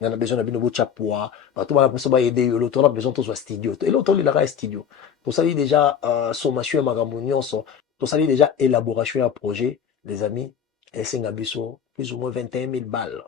On a besoin de chapois. Tout le monde a aider YOLO. On a besoin de studio. Et l'autre, il a un studio. Pour ça, il déjà sommation et magamunion. Pour ça, il déjà élaboration à projet, les amis. Et c'est un plus ou moins 21 000 balles.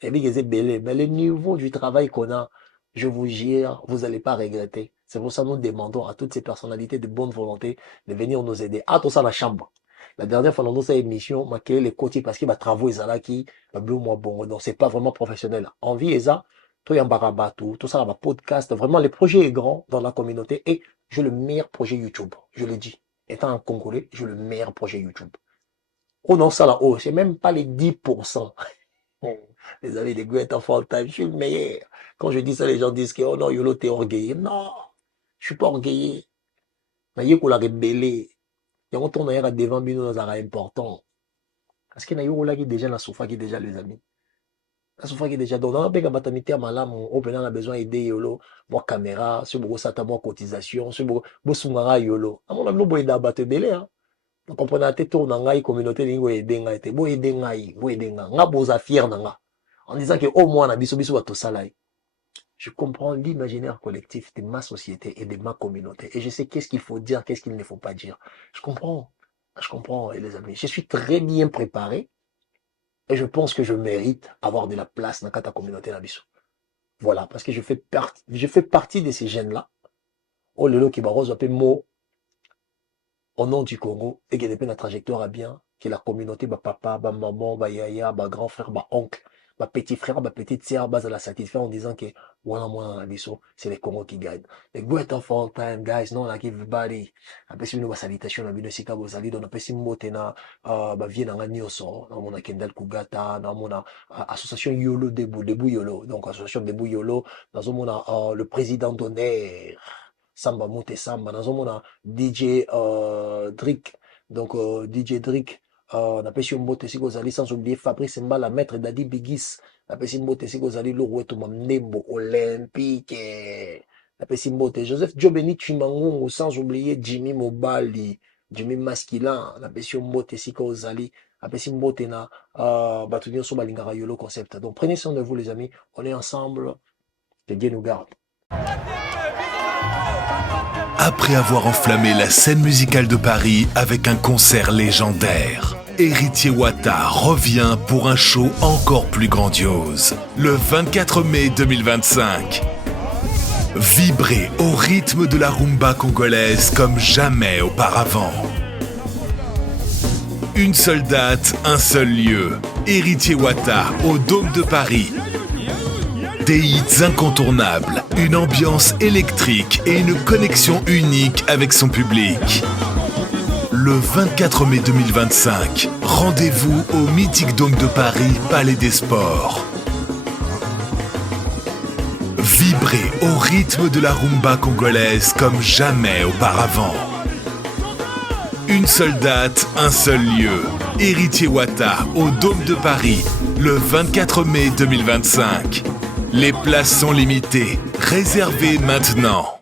Et bien, c'est belé. Mais le niveau du travail qu'on a, je vous jure, vous n'allez pas regretter. C'est pour ça que nous demandons à toutes ces personnalités de bonne volonté de venir nous aider. Ah, tout ça, la chambre. La dernière fois, dans cette émission, m'a créé les côtés parce qu'il y a travaux et ça qui, bon. Donc, c'est pas vraiment professionnel. Envie et ça, tout y en barabatou, tout ça, podcast. Vraiment, le projet est grand dans la communauté et j'ai le meilleur projet YouTube. Je le dis. Étant un Congolais, j'ai le meilleur projet YouTube. Oh non, ça là-haut, c'est même pas les 10%. Les amis, les great of all time, je suis le meilleur. Quand je dis ça, les gens disent que, oh non, YOLO, t'es orgueilleux. Non, je suis pas orgueilleux. Mais il y a la rebelle. Il y a un a devant nous, ça important. Parce qu'il y a déjà la souffrance qui est déjà, les amis. La souffrance qui est déjà. Donc, on a a besoin d'aider YOLO. Moi, caméra, sur beaucoup ça, moi, cotisation, sur beaucoup soumara YOLO. À mon avis, nous, il abattre belé, hein. Vous comprenez, tu tournes dans la communauté, vous aidez, vous aidez, vous aidez, vous êtes fiers, en disant que au moins, on a besoin de ça. Je comprends l'imaginaire collectif de ma société et de ma communauté. Et je sais qu'est-ce qu'il faut dire, qu'est-ce qu'il ne faut pas dire. Je comprends, les amis. Je suis très bien préparé et je pense que je mérite avoir de la place dans ta communauté. Voilà, parce que je fais partie de ces jeunes-là. Oh, le lot qui va rose, mot au nom du Congo et qu'il y ait la trajectoire à bien, que la communauté, papa, maman, yaya, grand frère, oncle, petit frère, petite sœur, base à la satisfaire en disant que voilà, moi, c'est les Congo qui gagnent. The great of all time, guys, non, like everybody. Après, si nous salutation, on a vu Sika Bozali, on a fait Motena, vient dans la Nyoso, dans mon Kendall Kugata, dans mon association YOLO Debout YOLO, donc association Debout YOLO, dans mon le président d'honneur. Samba Moute Samba, dans un DJ Drick, donc DJ Drick, on appelle si on botte si Gozali, sans oublier Fabrice Mbala, maître Dadi Bigis, on appelle si on botte si Gozali, Loro Touma Mnembo, Olympique, on appelle si on botte Joseph Jobeni Chimango, sans oublier Jimmy Mobali, Jimmy Masquilin, on appelle si on botte si Gozali, on appelle si on botte na, Batunion Sobalingara YOLO Concept. Donc prenez soin de vous les amis, on est ensemble, que Dieu nous garde. Après avoir enflammé la scène musicale de Paris avec un concert légendaire, Héritier Wata revient pour un show encore plus grandiose. Le 24 mai 2025. Vibrez au rythme de la rumba congolaise comme jamais auparavant. Une seule date, un seul lieu. Héritier Wata au Dôme de Paris. Des hits incontournables, une ambiance électrique et une connexion unique avec son public. Le 24 mai 2025, rendez-vous au mythique Dôme de Paris, Palais des Sports. Vibrez au rythme de la rumba congolaise comme jamais auparavant. Une seule date, un seul lieu. Héritier Wata au Dôme de Paris, le 24 mai 2025. Les places sont limitées. Réservez maintenant.